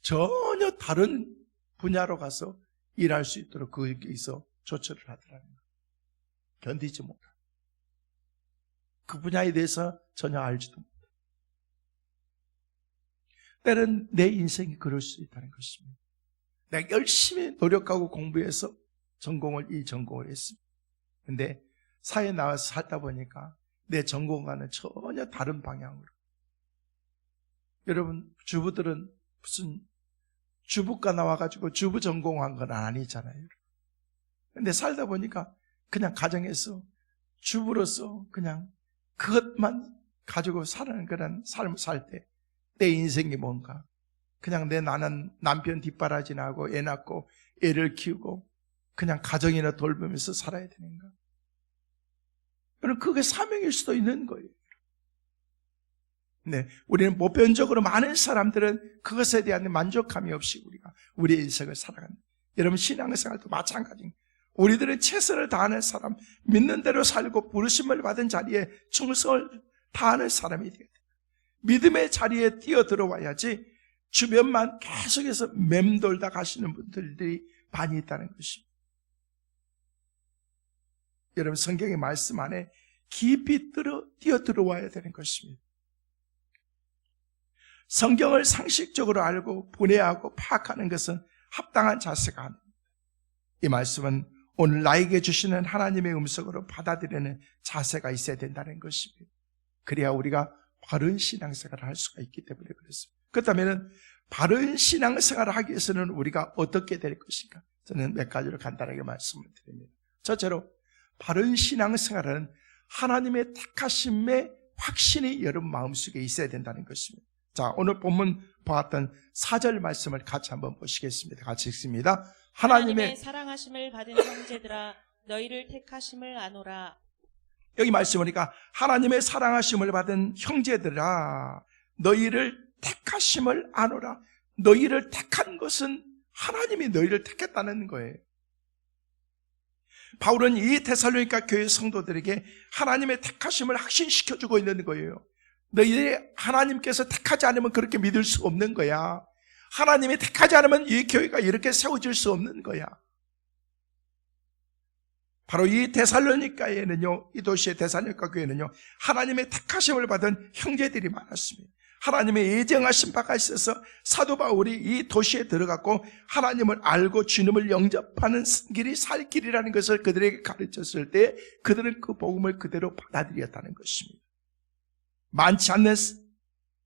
전혀 다른 분야로 가서 일할 수 있도록 거기서 조처를 하더라는 거예요. 견디지 못하고 그 분야에 대해서 전혀 알지도 못하고 때는 내 인생이 그럴 수 있다는 것입니다. 내가 열심히 노력하고 공부해서 이 전공을 했습니다. 근데 사회에 나와서 살다 보니까 내 전공과는 전혀 다른 방향으로. 여러분, 주부들은 무슨 주부과 나와가지고 주부 전공한 건 아니잖아요. 근데 살다 보니까 그냥 가정에서 주부로서 그냥 그것만 가지고 사는 그런 삶을 살 때 내 인생이 뭔가 그냥 나는 남편 뒷바라지나 하고 애 낳고 애를 키우고 그냥 가정이나 돌보면서 살아야 되는가? 여러분, 그게 사명일 수도 있는 거예요. 네, 우리는 보편적으로 많은 사람들은 그것에 대한 만족감이 없이 우리의 인생을 살아간다. 여러분, 신앙생활도 마찬가지입니다. 우리들은 최선을 다하는 사람, 믿는 대로 살고 부르심을 받은 자리에 충성을 다하는 사람이 되어야 됩니다. 믿음의 자리에 뛰어들어와야지 주변만 계속해서 맴돌다 가시는 분들이 많이 있다는 것입니다. 여러분, 성경의 말씀 안에 깊이 뛰어들어와야 되는 것입니다. 성경을 상식적으로 알고 분해하고 파악하는 것은 합당한 자세가 아닙니다. 이 말씀은 오늘 나에게 주시는 하나님의 음성으로 받아들이는 자세가 있어야 된다는 것입니다. 그래야 우리가 바른 신앙생활을 할 수가 있기 때문에 그렇습니다. 그렇다면 바른 신앙생활을 하기 위해서는 우리가 어떻게 될 것인가? 저는 몇 가지를 간단하게 말씀을 드립니다. 첫째로 바른 신앙생활은 하나님의 택하심의 확신이 여러분 마음속에 있어야 된다는 것입니다. 자, 오늘 본문 보았던 4절 말씀을 같이 한번 보시겠습니다. 같이 읽습니다. 하나님의 사랑하심을 받은 형제들아 너희를 택하심을 아노라. 여기 말씀 보니까 하나님의 사랑하심을 받은 형제들아 너희를 택하심을 아노라. 너희를 택한 것은 하나님이 너희를 택했다는 거예요. 바울은 이 데살로니가 교회 성도들에게 하나님의 택하심을 확신시켜주고 있는 거예요. 너희들이 하나님께서 택하지 않으면 그렇게 믿을 수 없는 거야. 하나님이 택하지 않으면 이 교회가 이렇게 세워질 수 없는 거야. 바로 이 데살로니가에는요, 이 도시의 데살로니가 교회는요, 하나님의 택하심을 받은 형제들이 많았습니다. 하나님의 예정하신 바가 있어서 사도 바울이 이 도시에 들어갔고 하나님을 알고 주님을 영접하는 길이 살 길이라는 것을 그들에게 가르쳤을 때 그들은 그 복음을 그대로 받아들였다는 것입니다. 많지 않는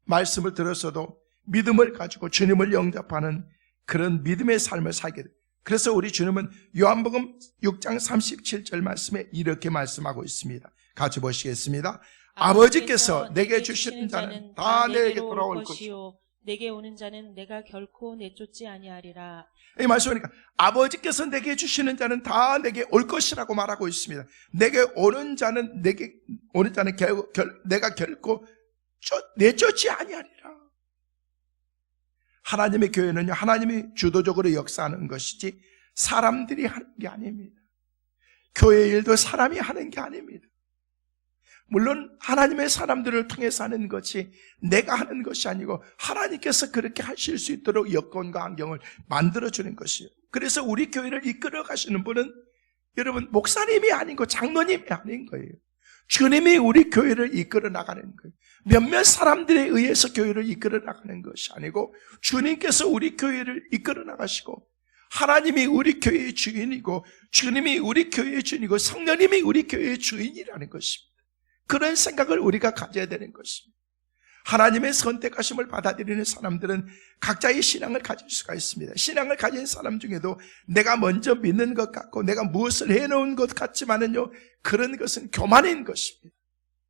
말씀을 들었어도 믿음을 가지고 주님을 영접하는 그런 믿음의 삶을 살게 됩니다. 그래서 우리 주님은 요한복음 6장 37절 말씀에 이렇게 말씀하고 있습니다. 같이 보시겠습니다. 아버지께서 내게 주시는 자는 다 내게 돌아올 것이요 내게 오는 자는 내가 결코 내쫓지 아니하리라. 이 말씀이니까 아버지께서 내게 주시는 자는 다 내게 올 것이라고 말하고 있습니다. 내게 오는 자는 내가 결코 내쫓지 아니하리라. 하나님의 교회는요, 하나님이 주도적으로 역사하는 것이지 사람들이 하는 게 아닙니다. 교회 일도 사람이 하는 게 아닙니다. 물론 하나님의 사람들을 통해서 하는 것이 내가 하는 것이 아니고 하나님께서 그렇게 하실 수 있도록 여건과 환경을 만들어주는 것이에요. 그래서 우리 교회를 이끌어 가시는 분은 여러분 목사님이 아니고 장로님이 아닌 거예요. 주님이 우리 교회를 이끌어 나가는 거예요. 몇몇 사람들에 의해서 교회를 이끌어 나가는 것이 아니고 주님께서 우리 교회를 이끌어 나가시고 하나님이 우리 교회의 주인이고 주님이 우리 교회의 주인이고 성령님이 우리 교회의 주인이라는 것입니다. 그런 생각을 우리가 가져야 되는 것입니다. 하나님의 선택하심을 받아들이는 사람들은 각자의 신앙을 가질 수가 있습니다. 신앙을 가진 사람 중에도 내가 먼저 믿는 것 같고 내가 무엇을 해놓은 것 같지만은요, 그런 것은 교만인 것입니다.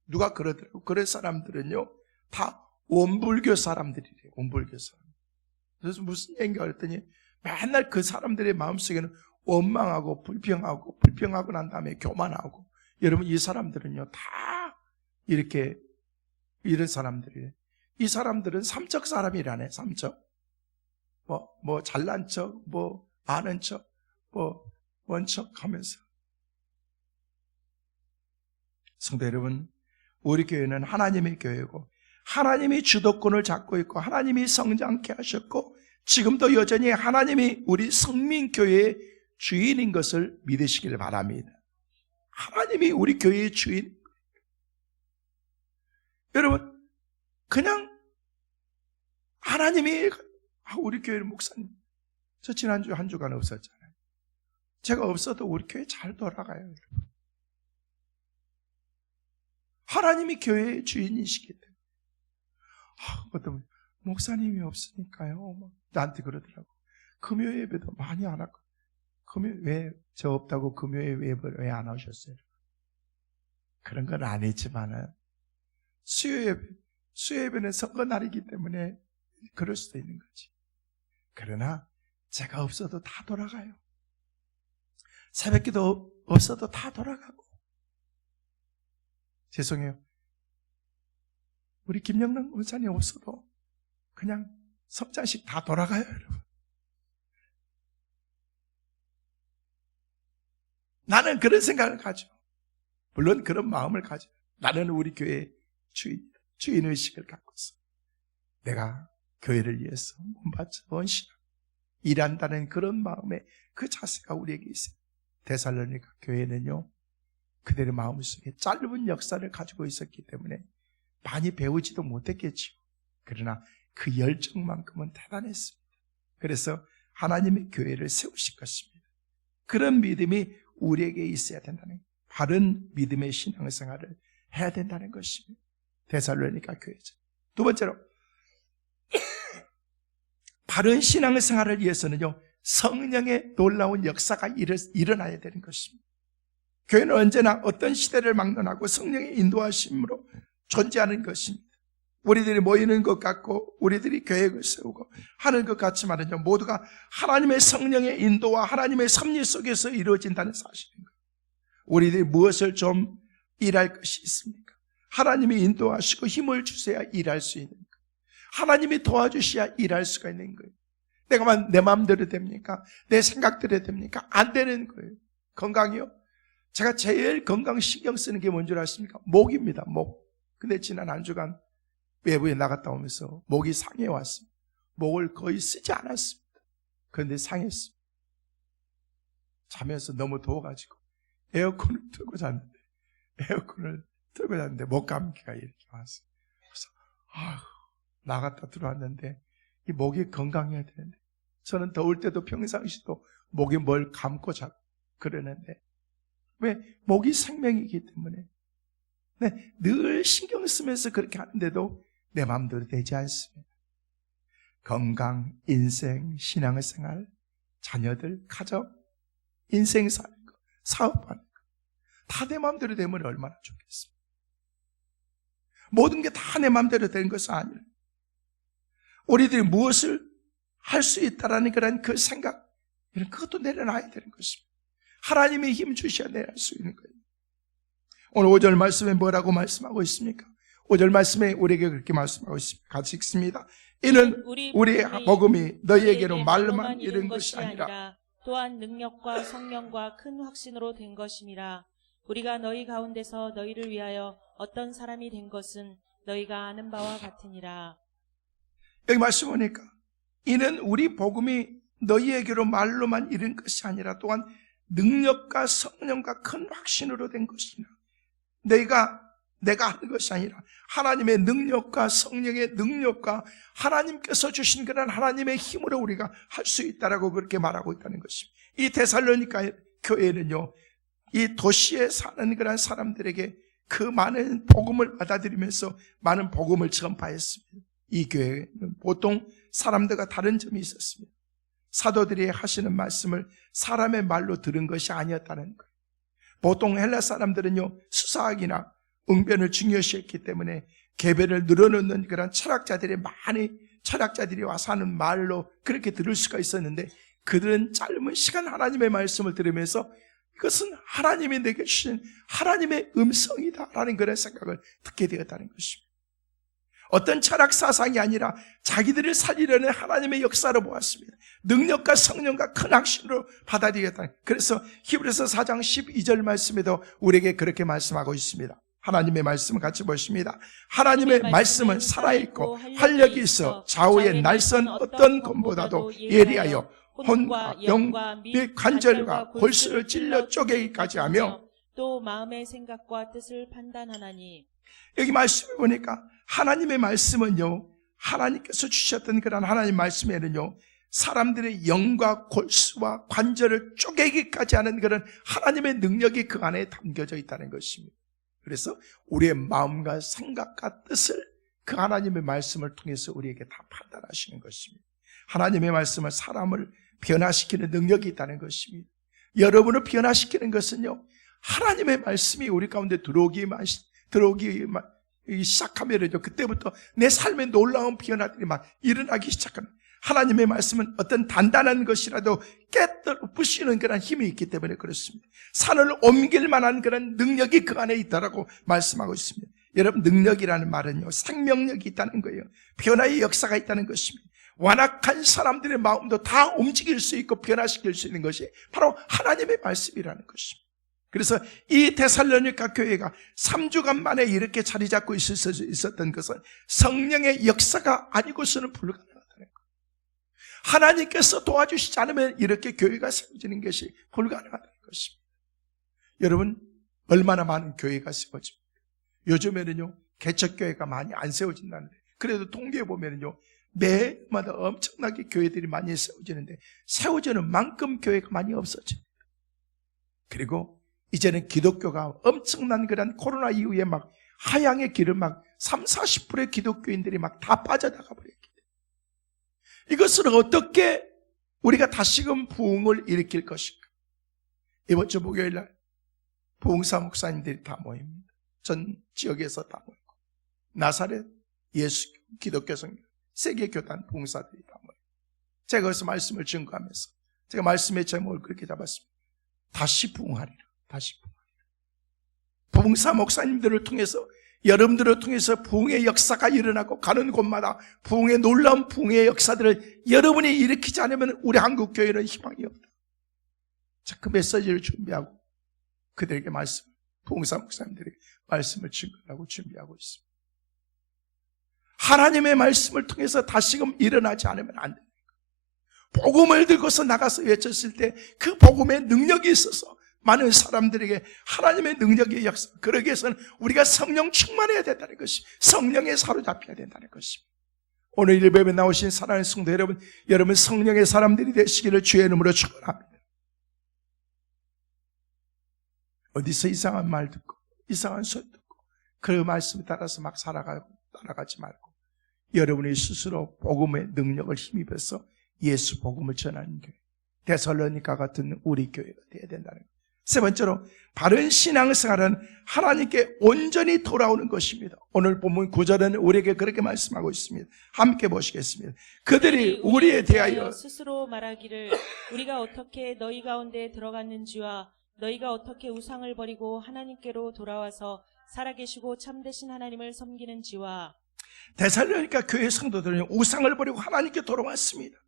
누가 그러더라고요. 그런 사람들은요 다 원불교 사람들이래요. 원불교 사람. 그래서 무슨 얘기가 그랬더니 맨날 그 사람들의 마음속에는 원망하고 불평하고 난 다음에 교만하고. 여러분, 이 사람들은요 다 이렇게 이런 사람들이에요. 이 사람들은 삼척 사람이라네. 삼척. 뭐 잘난 척, 뭐 아는 척, 뭐 원척 하면서. 성도 여러분, 우리 교회는 하나님의 교회고 하나님이 주도권을 잡고 있고 하나님이 성장케 하셨고 지금도 여전히 하나님이 우리 성민교회의 주인인 것을 믿으시길 바랍니다. 하나님이 우리 교회의 주인. 여러분, 그냥 하나님이 우리 교회 목사님, 저 지난주 한 주간 없었잖아요. 제가 없어도 우리 교회 잘 돌아가요. 여러분. 하나님이 교회의 주인이시기 때문에. 어떤 분, 목사님이 없으니까요. 나한테 그러더라고. 금요 예배도 많이 안 하고. 금요 왜 저 없다고 금요 예배를 왜 안 하셨어요? 그런 건 아니지만은 수요 예배는 선거 날이기 때문에 그럴 수도 있는 거지. 그러나 제가 없어도 다 돌아가요. 새벽기도 없어도 다 돌아가고. 죄송해요. 우리 김영란 원사님 없어도 그냥 성찬식 다 돌아가요, 여러분. 나는 그런 생각을 가져. 물론 그런 마음을 가져. 나는 우리 교회의 주인의식을 갖고서 내가 교회를 위해서 몸바쳐 헌신하고 일한다는 그런 마음에 그 자세가 우리에게 있어요. 데살로니가 교회는요, 그들의 마음속에 짧은 역사를 가지고 있었기 때문에 많이 배우지도 못했겠지요. 그러나 그 열정만큼은 대단했습니다. 그래서 하나님의 교회를 세우실 것입니다. 그런 믿음이 우리에게 있어야 된다는, 바른 믿음의 신앙생활을 해야 된다는 것입니다. 데살로니가 교회죠. 두 번째로 바른 신앙생활을 위해서는요, 성령의 놀라운 역사가 일어나야 되는 것입니다. 교회는 언제나 어떤 시대를 막론하고 성령의 인도하심으로 존재하는 것입니다. 우리들이 모이는 것 같고 우리들이 계획을 세우고 하는 것 같지만은요, 모두가 하나님의 성령의 인도와 하나님의 섭리 속에서 이루어진다는 사실입니다. 우리들이 무엇을 좀 일할 것이 있습니까? 하나님이 인도하시고 힘을 주셔야 일할 수 있는 거예요. 하나님이 도와주셔야 일할 수가 있는 거예요. 내가 내 마음대로 됩니까? 내 생각대로 됩니까? 안 되는 거예요. 건강이요? 제가 제일 건강 신경 쓰는 게 뭔 줄 아십니까? 목입니다. 목. 근데 지난 한 주간 외부에 나갔다 오면서 목이 상해 왔습니다. 목을 거의 쓰지 않았습니다. 그런데 상했습니다. 자면서 너무 더워가지고 에어컨을 틀고 잤는데 목 감기가 이렇게 왔어요. 그래서 나갔다 들어왔는데 이 목이 건강해야 되는데, 저는 더울 때도 평상시도 목에 뭘 감고 자고 그러는데, 왜? 목이 생명이기 때문에. 네, 늘 신경 쓰면서 그렇게 하는데도 내 마음대로 되지 않습니다. 건강, 인생, 신앙생활, 자녀들, 가정, 인생 사는 거, 사업하는 거, 다 내 마음대로 되면 얼마나 좋겠습니까? 모든 게 다 내 마음대로 되는 것은 아니에요. 우리들이 무엇을 할 수 있다라는 그런 그 생각, 이런 그것도 내려놔야 되는 것입니다. 하나님의 힘 주셔야 내릴 수 있는 거예요. 오늘 5절 말씀에 뭐라고 말씀하고 있습니까? 5절 말씀에 우리에게 그렇게 말씀하고 있습니다. 같이 읽습니다. 이는 우리의 복음이 너희에게로 말로만 이른 것이 아니라 또한 능력과 성령과 큰 확신으로 된 것임이라. 우리가 너희 가운데서 너희를 위하여 어떤 사람이 된 것은 너희가 아는 바와 같으니라. 여기 말씀 보니까 이는 우리 복음이 너희에게로 말로만 이른 것이 아니라 또한 능력과 성령과 큰 확신으로 된 것이라. 내가 하는 것이 아니라 하나님의 능력과 성령의 능력과 하나님께서 주신 그런 하나님의 힘으로 우리가 할 수 있다라고 그렇게 말하고 있다는 것입니다. 이 데살로니가 교회는요, 이 도시에 사는 그런 사람들에게 그 많은 복음을 받아들이면서 많은 복음을 전파했습니다. 이 교회는 보통 사람들과 다른 점이 있었습니다. 사도들이 하시는 말씀을 사람의 말로 들은 것이 아니었다는 거예요. 보통 헬라 사람들은요, 수사학이나 응변을 중요시했기 때문에 계배를 늘어놓는 그런 철학자들이 와서 하는 말로 그렇게 들을 수가 있었는데, 그들은 짧은 시간 하나님의 말씀을 들으면서 이것은 하나님이 내게 주신 하나님의 음성이다라는 그런 생각을 듣게 되었다는 것입니다. 어떤 철학 사상이 아니라 자기들을 살리려는 하나님의 역사로 보았습니다. 능력과 성령과 큰 확신으로 받아들였다. 그래서 히브리서 4장 12절 말씀에도 우리에게 그렇게 말씀하고 있습니다. 하나님의 말씀을 같이 보십니다. 하나님의 말씀은 살아있고 활력이 있어 좌우의 날선 어떤 검보다도 예리하여 혼과 영과 및 관절과 골수를 찔러 쪼개기까지 하며 또 마음의 생각과 뜻을 판단하나니. 여기 말씀을 보니까 하나님의 말씀은요, 하나님께서 주셨던 그런 하나님 말씀에는요, 사람들의 영과 골수와 관절을 쪼개기까지 하는 그런 하나님의 능력이 그 안에 담겨져 있다는 것입니다. 그래서 우리의 마음과 생각과 뜻을 그 하나님의 말씀을 통해서 우리에게 다 판단하시는 것입니다. 하나님의 말씀은 사람을 변화시키는 능력이 있다는 것입니다. 여러분을 변화시키는 것은요, 하나님의 말씀이 우리 가운데 들어오기 시작하면요, 그때부터 내 삶에 놀라운 변화들이 막 일어나기 시작합니다. 하나님의 말씀은 어떤 단단한 것이라도 깨뜨려 부시는 그런 힘이 있기 때문에 그렇습니다. 산을 옮길 만한 그런 능력이 그 안에 있다라고 말씀하고 있습니다. 여러분, 능력이라는 말은요, 생명력이 있다는 거예요. 변화의 역사가 있다는 것입니다. 완악한 사람들의 마음도 다 움직일 수 있고 변화시킬 수 있는 것이 바로 하나님의 말씀이라는 것입니다. 그래서 이 데살로니가 교회가 3주간 만에 이렇게 자리 잡고 있었던 것은 성령의 역사가 아니고서는 불가능하다는 거예요. 하나님께서 도와주시지 않으면 이렇게 교회가 세워지는 것이 불가능하다는 것입니다. 여러분, 얼마나 많은 교회가 세워집니까? 요즘에는요, 개척교회가 많이 안 세워진다는데, 그래도 통계에 보면은요, 매마다 엄청나게 교회들이 많이 세워지는데, 세워지는 만큼 교회가 많이 없어집니다. 그리고 이제는 기독교가 엄청난 그런 코로나 이후에 막 하향의 길을 막 30-40%의 기독교인들이 막 다 빠져나가 버렸기 때문에 이것을 어떻게 우리가 다시금 부흥을 일으킬 것인가? 이번 주 목요일 날 부흥사 목사님들이 다 모입니다. 전 지역에서 다 모이고 나사렛 예수 기독교 성교 세계 교단 부흥사들이 다 모여요. 제가 거기서 말씀을 증거하면서 제가 말씀의 제목을 그렇게 잡았습니다. 다시 부흥하리라. 다시 부흥하리라. 부흥사 목사님들을 통해서 여러분들을 통해서 부흥의 역사가 일어나고 가는 곳마다 부흥의 놀라운 부흥의 역사들을 여러분이 일으키지 않으면 우리 한국 교회는 희망이 없다. 자, 그 메시지를 준비하고 그들에게 말씀, 부흥사 목사님들에게 말씀을 증거하고 준비하고 있습니다. 하나님의 말씀을 통해서 다시금 일어나지 않으면 안 됩니다. 복음을 들고서 나가서 외쳤을 때 그 복음의 능력이 있어서 많은 사람들에게 하나님의 능력의 역사, 그러기 위해서는 우리가 성령 충만해야 된다는 것이, 성령에 사로잡혀야 된다는 것입니다. 오늘 일베에 나오신 사랑하는 성도 여러분, 여러분 성령의 사람들이 되시기를 주의 이름으로 축원합니다. 어디서 이상한 말 듣고 이상한 소리 듣고 그 말씀에 따라서 막 따라가지 말고 여러분이 스스로 복음의 능력을 힘입어서 예수 복음을 전하는 교회, 데살로니가 같은 우리 교회가 되어야 된다는 거예요. 세 번째로 바른 신앙생활은 하나님께 온전히 돌아오는 것입니다. 오늘 본문 9절은 우리에게 그렇게 말씀하고 있습니다. 함께 보시겠습니다. 그들이 우리에 대하여 스스로 말하기를 우리가 어떻게 너희 가운데 들어갔는지와 너희가 어떻게 우상을 버리고 하나님께로 돌아와서 살아계시고 참되신 하나님을 섬기는지와. 데살로니가 교회 성도들은 우상을 버리고 하나님께 돌아왔습니다.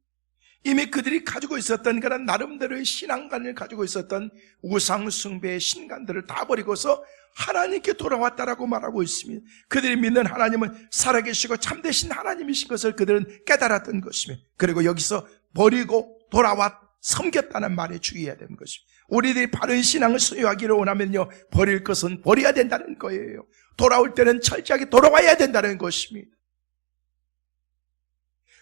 이미 그들이 가지고 있었던 그런 나름대로의 신앙관을 가지고 있었던 우상 숭배의 신관들을 다 버리고서 하나님께 돌아왔다라고 말하고 있습니다. 그들이 믿는 하나님은 살아계시고 참되신 하나님이신 것을 그들은 깨달았던 것입니다. 그리고 여기서 버리고 돌아와 섬겼다는 말에 주의해야 되는 것입니다. 우리들이 바른 신앙을 소유하기를 원하면요, 버릴 것은 버려야 된다는 거예요. 돌아올 때는 철저하게 돌아와야 된다는 것입니다.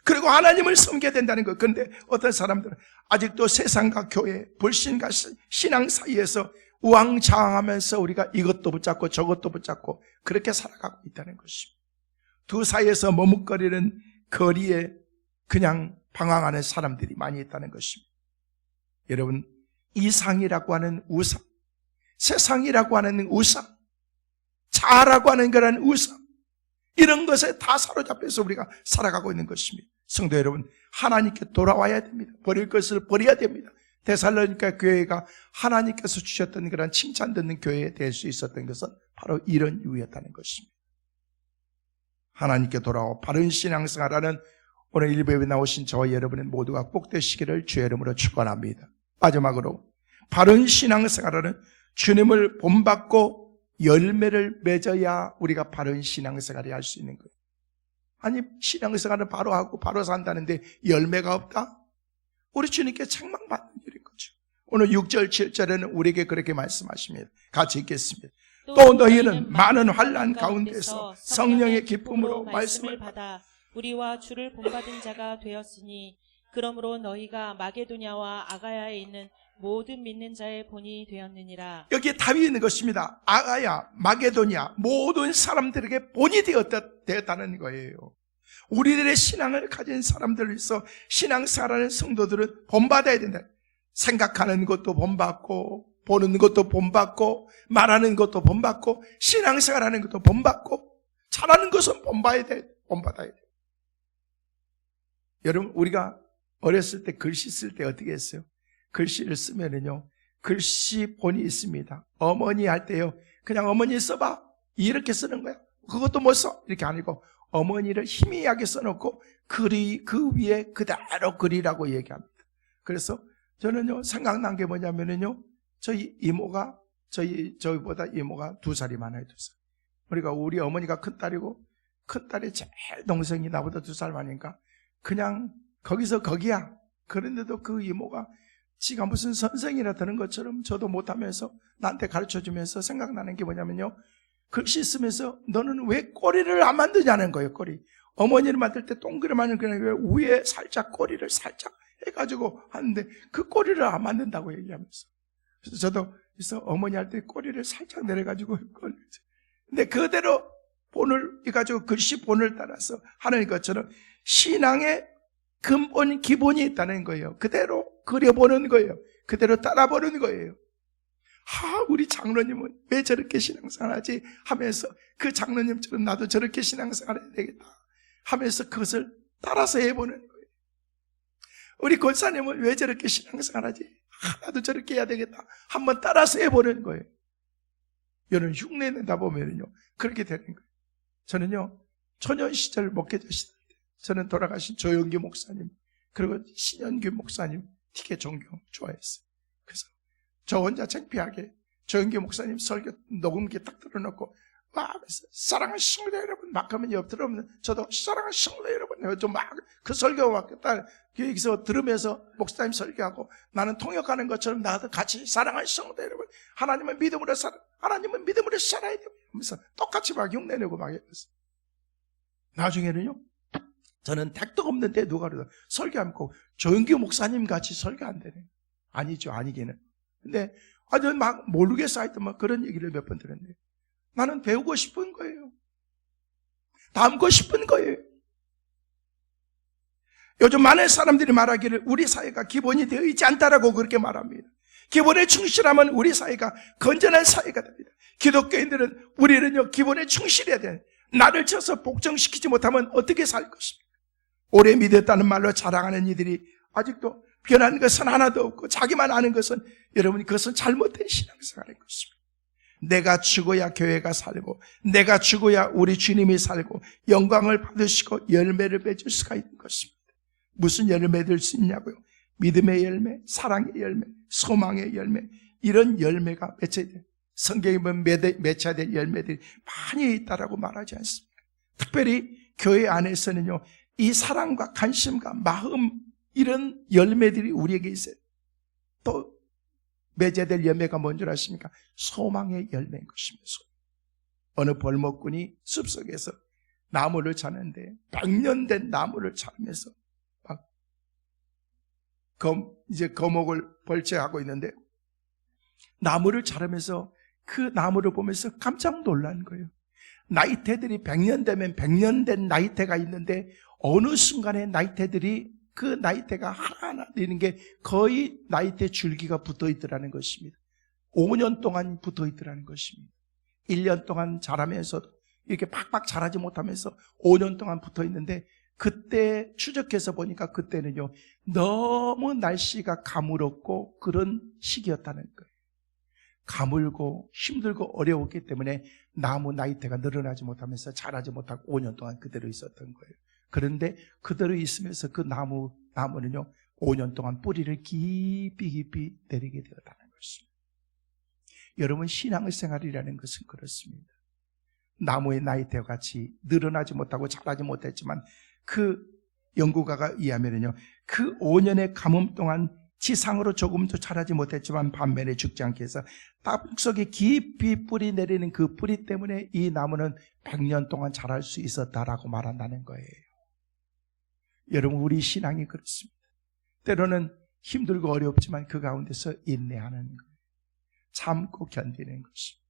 그리고 하나님을 섬겨야 된다는 것. 그런데 어떤 사람들은 아직도 세상과 교회, 불신과 신앙 사이에서 우왕좌왕하면서 우리가 이것도 붙잡고 저것도 붙잡고 그렇게 살아가고 있다는 것입니다. 두 사이에서 머뭇거리는 거리에 그냥 방황하는 사람들이 많이 있다는 것입니다. 여러분, 이상이라고 하는 우상, 세상이라고 하는 우상, 자아라고 하는 그런 우상, 이런 것에 다 사로잡혀서 우리가 살아가고 있는 것입니다. 성도 여러분, 하나님께 돌아와야 됩니다. 버릴 것을 버려야 됩니다. 데살로니가 교회가 하나님께서 주셨던 그런 칭찬 듣는 교회에 될 수 있었던 것은 바로 이런 이유였다는 것입니다. 하나님께 돌아와 바른 신앙생활하는 오늘 일부에 나오신 저와 여러분의 모두가 꼭 되시기를 주의 이름으로 축원합니다. 마지막으로 바른 신앙생활하는 주님을 본받고 열매를 맺어야 우리가 바른 신앙생활을 할 수 있는 거예요. 아니, 신앙생활을 바로 하고 바로 산다는데 열매가 없다? 우리 주님께 책망받는 일인 거죠. 오늘 6절 7절에는 우리에게 그렇게 말씀하십니다. 같이 읽겠습니다. 또 너희는 많은 환난 가운데서 성령의 기쁨으로 말씀을 받아 우리와 주를 본받은 자가 되었으니 그러므로 너희가 마게도냐와 아가야에 있는 모든 믿는 자의 본이 되었느니라. 여기에 답이 있는 것입니다. 아가야, 마게도냐, 모든 사람들에게 본이 되었다는 거예요. 우리들의 신앙을 가진 사람들로서 신앙생활하는 성도들은 본받아야 된다. 생각하는 것도 본받고, 보는 것도 본받고, 말하는 것도 본받고, 신앙생활하는 것도 본받고, 잘하는 것은 본받아야 돼. 여러분, 우리가 어렸을 때 글씨 쓸 때 어떻게 했어요? 글씨를 쓰면은요, 글씨 본이 있습니다. 어머니 할 때요, 그냥 어머니 써봐, 이렇게 쓰는 거야. 그것도 못 써, 이렇게 아니고 어머니를 희미하게 써놓고 그 위에 그대로 그리라고 얘기합니다. 그래서 저는요, 생각난 게 뭐냐면은요, 저희 이모가 저희보다 이모가 2살이 많아요. 2살. 그러니까 우리 어머니가 큰딸이고 큰딸이 제일 동생이 나보다 2살 많으니까 그냥 거기서 거기야. 그런데도 그 이모가 지가 무슨 선생이라 되는 것처럼 저도 못하면서 나한테 가르쳐주면서 생각나는 게 뭐냐면요, 글씨 쓰면서 너는 왜 꼬리를 안 만드냐는 거예요. 꼬리. 어머니를 만들 때 동그라미 그냥 위에 살짝 꼬리를 살짝 해가지고 하는데 그 꼬리를 안 만든다고 얘기하면서, 그래서 저도 그래서 어머니 할 때 꼬리를 살짝 내려가지고 근데 그대로 본을 해가지고 글씨 본을 따라서 하는 것처럼 신앙의 근본 기본이 있다는 거예요. 그대로 그려보는 거예요. 그대로 따라보는 거예요. 우리 장로님은 왜 저렇게 신앙생활하지 하면서 그 장로님처럼 나도 저렇게 신앙생활해야 되겠다 하면서 그것을 따라서 해보는 거예요. 우리 권사님은 왜 저렇게 신앙생활하지? 나도 저렇게 해야 되겠다 한번 따라서 해보는 거예요. 여러분 흉내 내다 보면요 그렇게 되는 거예요. 저는요 초년 시절 목회자 시절 때 저는 돌아가신 조영기 목사님 그리고 신현규 목사님 되게 존경 좋아했어요. 그래서 저 혼자 창피하게 조영기 목사님 설교 녹음기 딱 틀어놓고 막 사랑하는 성도 여러분 막 하면 옆 들으면 저도 사랑하는 성도 여러분 좀 막 그 설교 막 딱 여기서 들으면서 목사님 설교하고 나는 통역하는 것처럼 나도 같이 사랑하는 성도 여러분 하나님은 믿음으로 살아야 돼 하면서 똑같이 막 흉내내고 막 했어요. 나중에는요 저는 택도 없는데 누가 그러다 설교하고 조영규 목사님 같이 설교 안 되네. 아니죠, 아니기는. 근데 아주 막 모르겠어 하여튼 막 그런 얘기를 몇 번 들었는데 나는 배우고 싶은 거예요. 담고 싶은 거예요. 요즘 많은 사람들이 말하기를 우리 사회가 기본이 되어 있지 않다라고 그렇게 말합니다. 기본에 충실하면 우리 사회가 건전한 사회가 됩니다. 기독교인들은 우리는요 기본에 충실해야 돼요. 나를 쳐서 복종시키지 못하면 어떻게 살 것입니까? 오래 믿었다는 말로 자랑하는 이들이 아직도 변한 것은 하나도 없고 자기만 아는 것은 여러분 그것은 잘못된 신앙생활인 것입니다. 내가 죽어야 교회가 살고 내가 죽어야 우리 주님이 살고 영광을 받으시고 열매를 맺을 수가 있는 것입니다. 무슨 열매들 수 있냐고요? 믿음의 열매, 사랑의 열매, 소망의 열매, 이런 열매가 맺혀야 돼요. 성경에 보면 맺혀야 될 열매들이 많이 있다라고 말하지 않습니까? 특별히 교회 안에서는요 이 사랑과 관심과 마음 이런 열매들이 우리에게 있어요. 또 맺어야 될 열매가 뭔 줄 아십니까? 소망의 열매인 것입니다. 어느 벌목꾼이 숲속에서 나무를 자는데 100년 된 나무를 자면서 막 이제 거목을 벌채하고 있는데 나무를 자르면서 그 나무를 보면서 깜짝 놀란 거예요. 나이테들이 100년 되면 100년 된 나이테가 있는데 어느 순간에 나이테들이 그 나이테가 하나하나 되는 게 거의 나이테 줄기가 붙어 있더라는 것입니다. 5년 동안 붙어 있더라는 것입니다. 1년 동안 자라면서도 이렇게 팍팍 자라지 못하면서 5년 동안 붙어 있는데 그때 추적해서 보니까 그때는요 너무 날씨가 가물었고 그런 시기였다는 거예요. 가물고 힘들고 어려웠기 때문에 나무 나이테가 늘어나지 못하면서 자라지 못하고 5년 동안 그대로 있었던 거예요. 그런데 그대로 있으면서 그 나무는요 5년 동안 뿌리를 깊이 내리게 되었다는 것입니다. 여러분 신앙생활이라는 것은 그렇습니다. 나무의 나이테와 같이 늘어나지 못하고 자라지 못했지만 그 연구가가 의하면요 그 5년의 가뭄 동안 지상으로 조금도 자라지 못했지만 반면에 죽지 않게 해서 땅속에 깊이 뿌리 내리는 그 뿌리 때문에 이 나무는 100년 동안 자랄 수 있었다라고 말한다는 거예요. 여러분 우리 신앙이 그렇습니다. 때로는 힘들고 어렵지만 그 가운데서 인내하는 거예요. 참고 견디는 것입니다.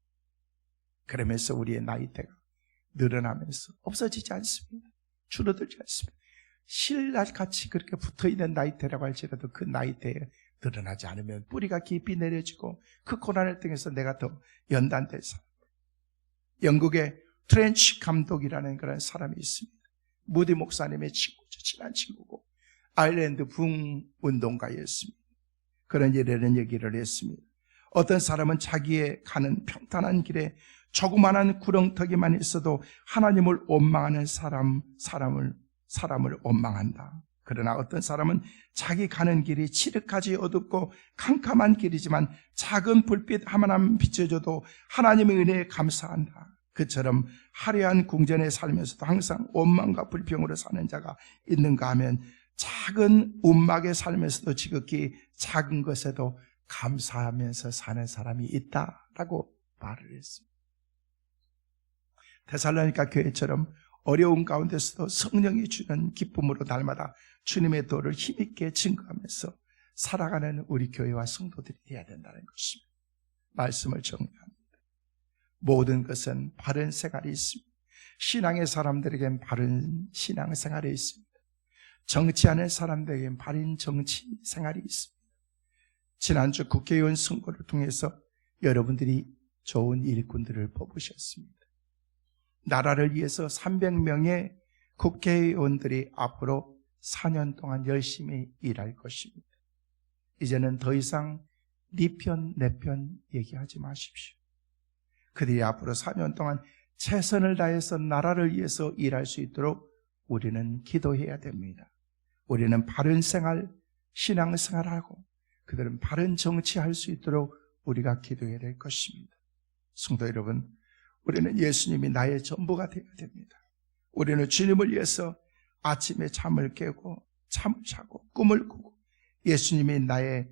그러면서 우리의 나이대가 늘어나면서 없어지지 않습니다. 줄어들지 않습니다. 실날같이 그렇게 붙어있는 나이테라고 할지라도 그 나이테에 늘어나지 않으면 뿌리가 깊이 내려지고 그 고난을 통해서 내가 더 연단돼서 영국의 트렌치 감독이라는 그런 사람이 있습니다. 무디 목사님의 친구죠. 친한 친구고 아일랜드 붕운동가였습니다. 그런 이런 얘기를 했습니다. 어떤 사람은 자기의 가는 평탄한 길에 조그마한 구렁텅이만 있어도 하나님을 원망하는 사람을 원망한다. 그러나 어떤 사람은 자기 가는 길이 칠흑하지 어둡고 캄캄한 길이지만 작은 불빛 하나만 비춰줘도 하나님의 은혜에 감사한다. 그처럼 화려한 궁전에 살면서도 항상 원망과 불평으로 사는 자가 있는가 하면 작은 움막에 살면서도 지극히 작은 것에도 감사하면서 사는 사람이 있다라고 말을 했습니다. 데살로니가 교회처럼 어려운 가운데서도 성령이 주는 기쁨으로 날마다 주님의 도를 힘있게 증거하면서 살아가는 우리 교회와 성도들이 되어야 된다는 것입니다. 말씀을 정리합니다. 모든 것은 바른 생활이 있습니다. 신앙의 사람들에겐 바른 신앙 생활이 있습니다. 정치하는 사람들에겐 바른 정치 생활이 있습니다. 지난주 국회의원 선거를 통해서 여러분들이 좋은 일꾼들을 뽑으셨습니다. 나라를 위해서 300명의 국회의원들이 앞으로 4년 동안 열심히 일할 것입니다. 이제는 더 이상 네 편, 내 편 얘기하지 마십시오. 그들이 앞으로 4년 동안 최선을 다해서 나라를 위해서 일할 수 있도록 우리는 기도해야 됩니다. 우리는 바른 생활, 신앙생활하고 그들은 바른 정치할 수 있도록 우리가 기도해야 될 것입니다. 성도 여러분, 우리는 예수님이 나의 전부가 되어야 됩니다. 우리는 주님을 위해서 아침에 잠을 깨고 잠을 자고 꿈을 꾸고 예수님이 나의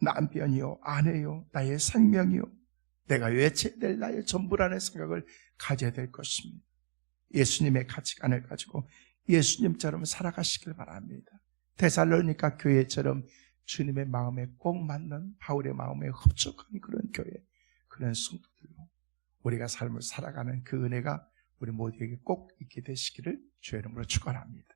남편이요, 아내요, 나의 생명이요, 내가 외쳐야 될 나의 전부라는 생각을 가져야 될 것입니다. 예수님의 가치관을 가지고 예수님처럼 살아가시길 바랍니다. 데살로니가 교회처럼 주님의 마음에 꼭 맞는 바울의 마음에 흡족한 그런 교회, 그런 성도들로 우리가 삶을 살아가는 그 은혜가 우리 모두에게 꼭 있게 되시기를 주의 이름으로 축원합니다.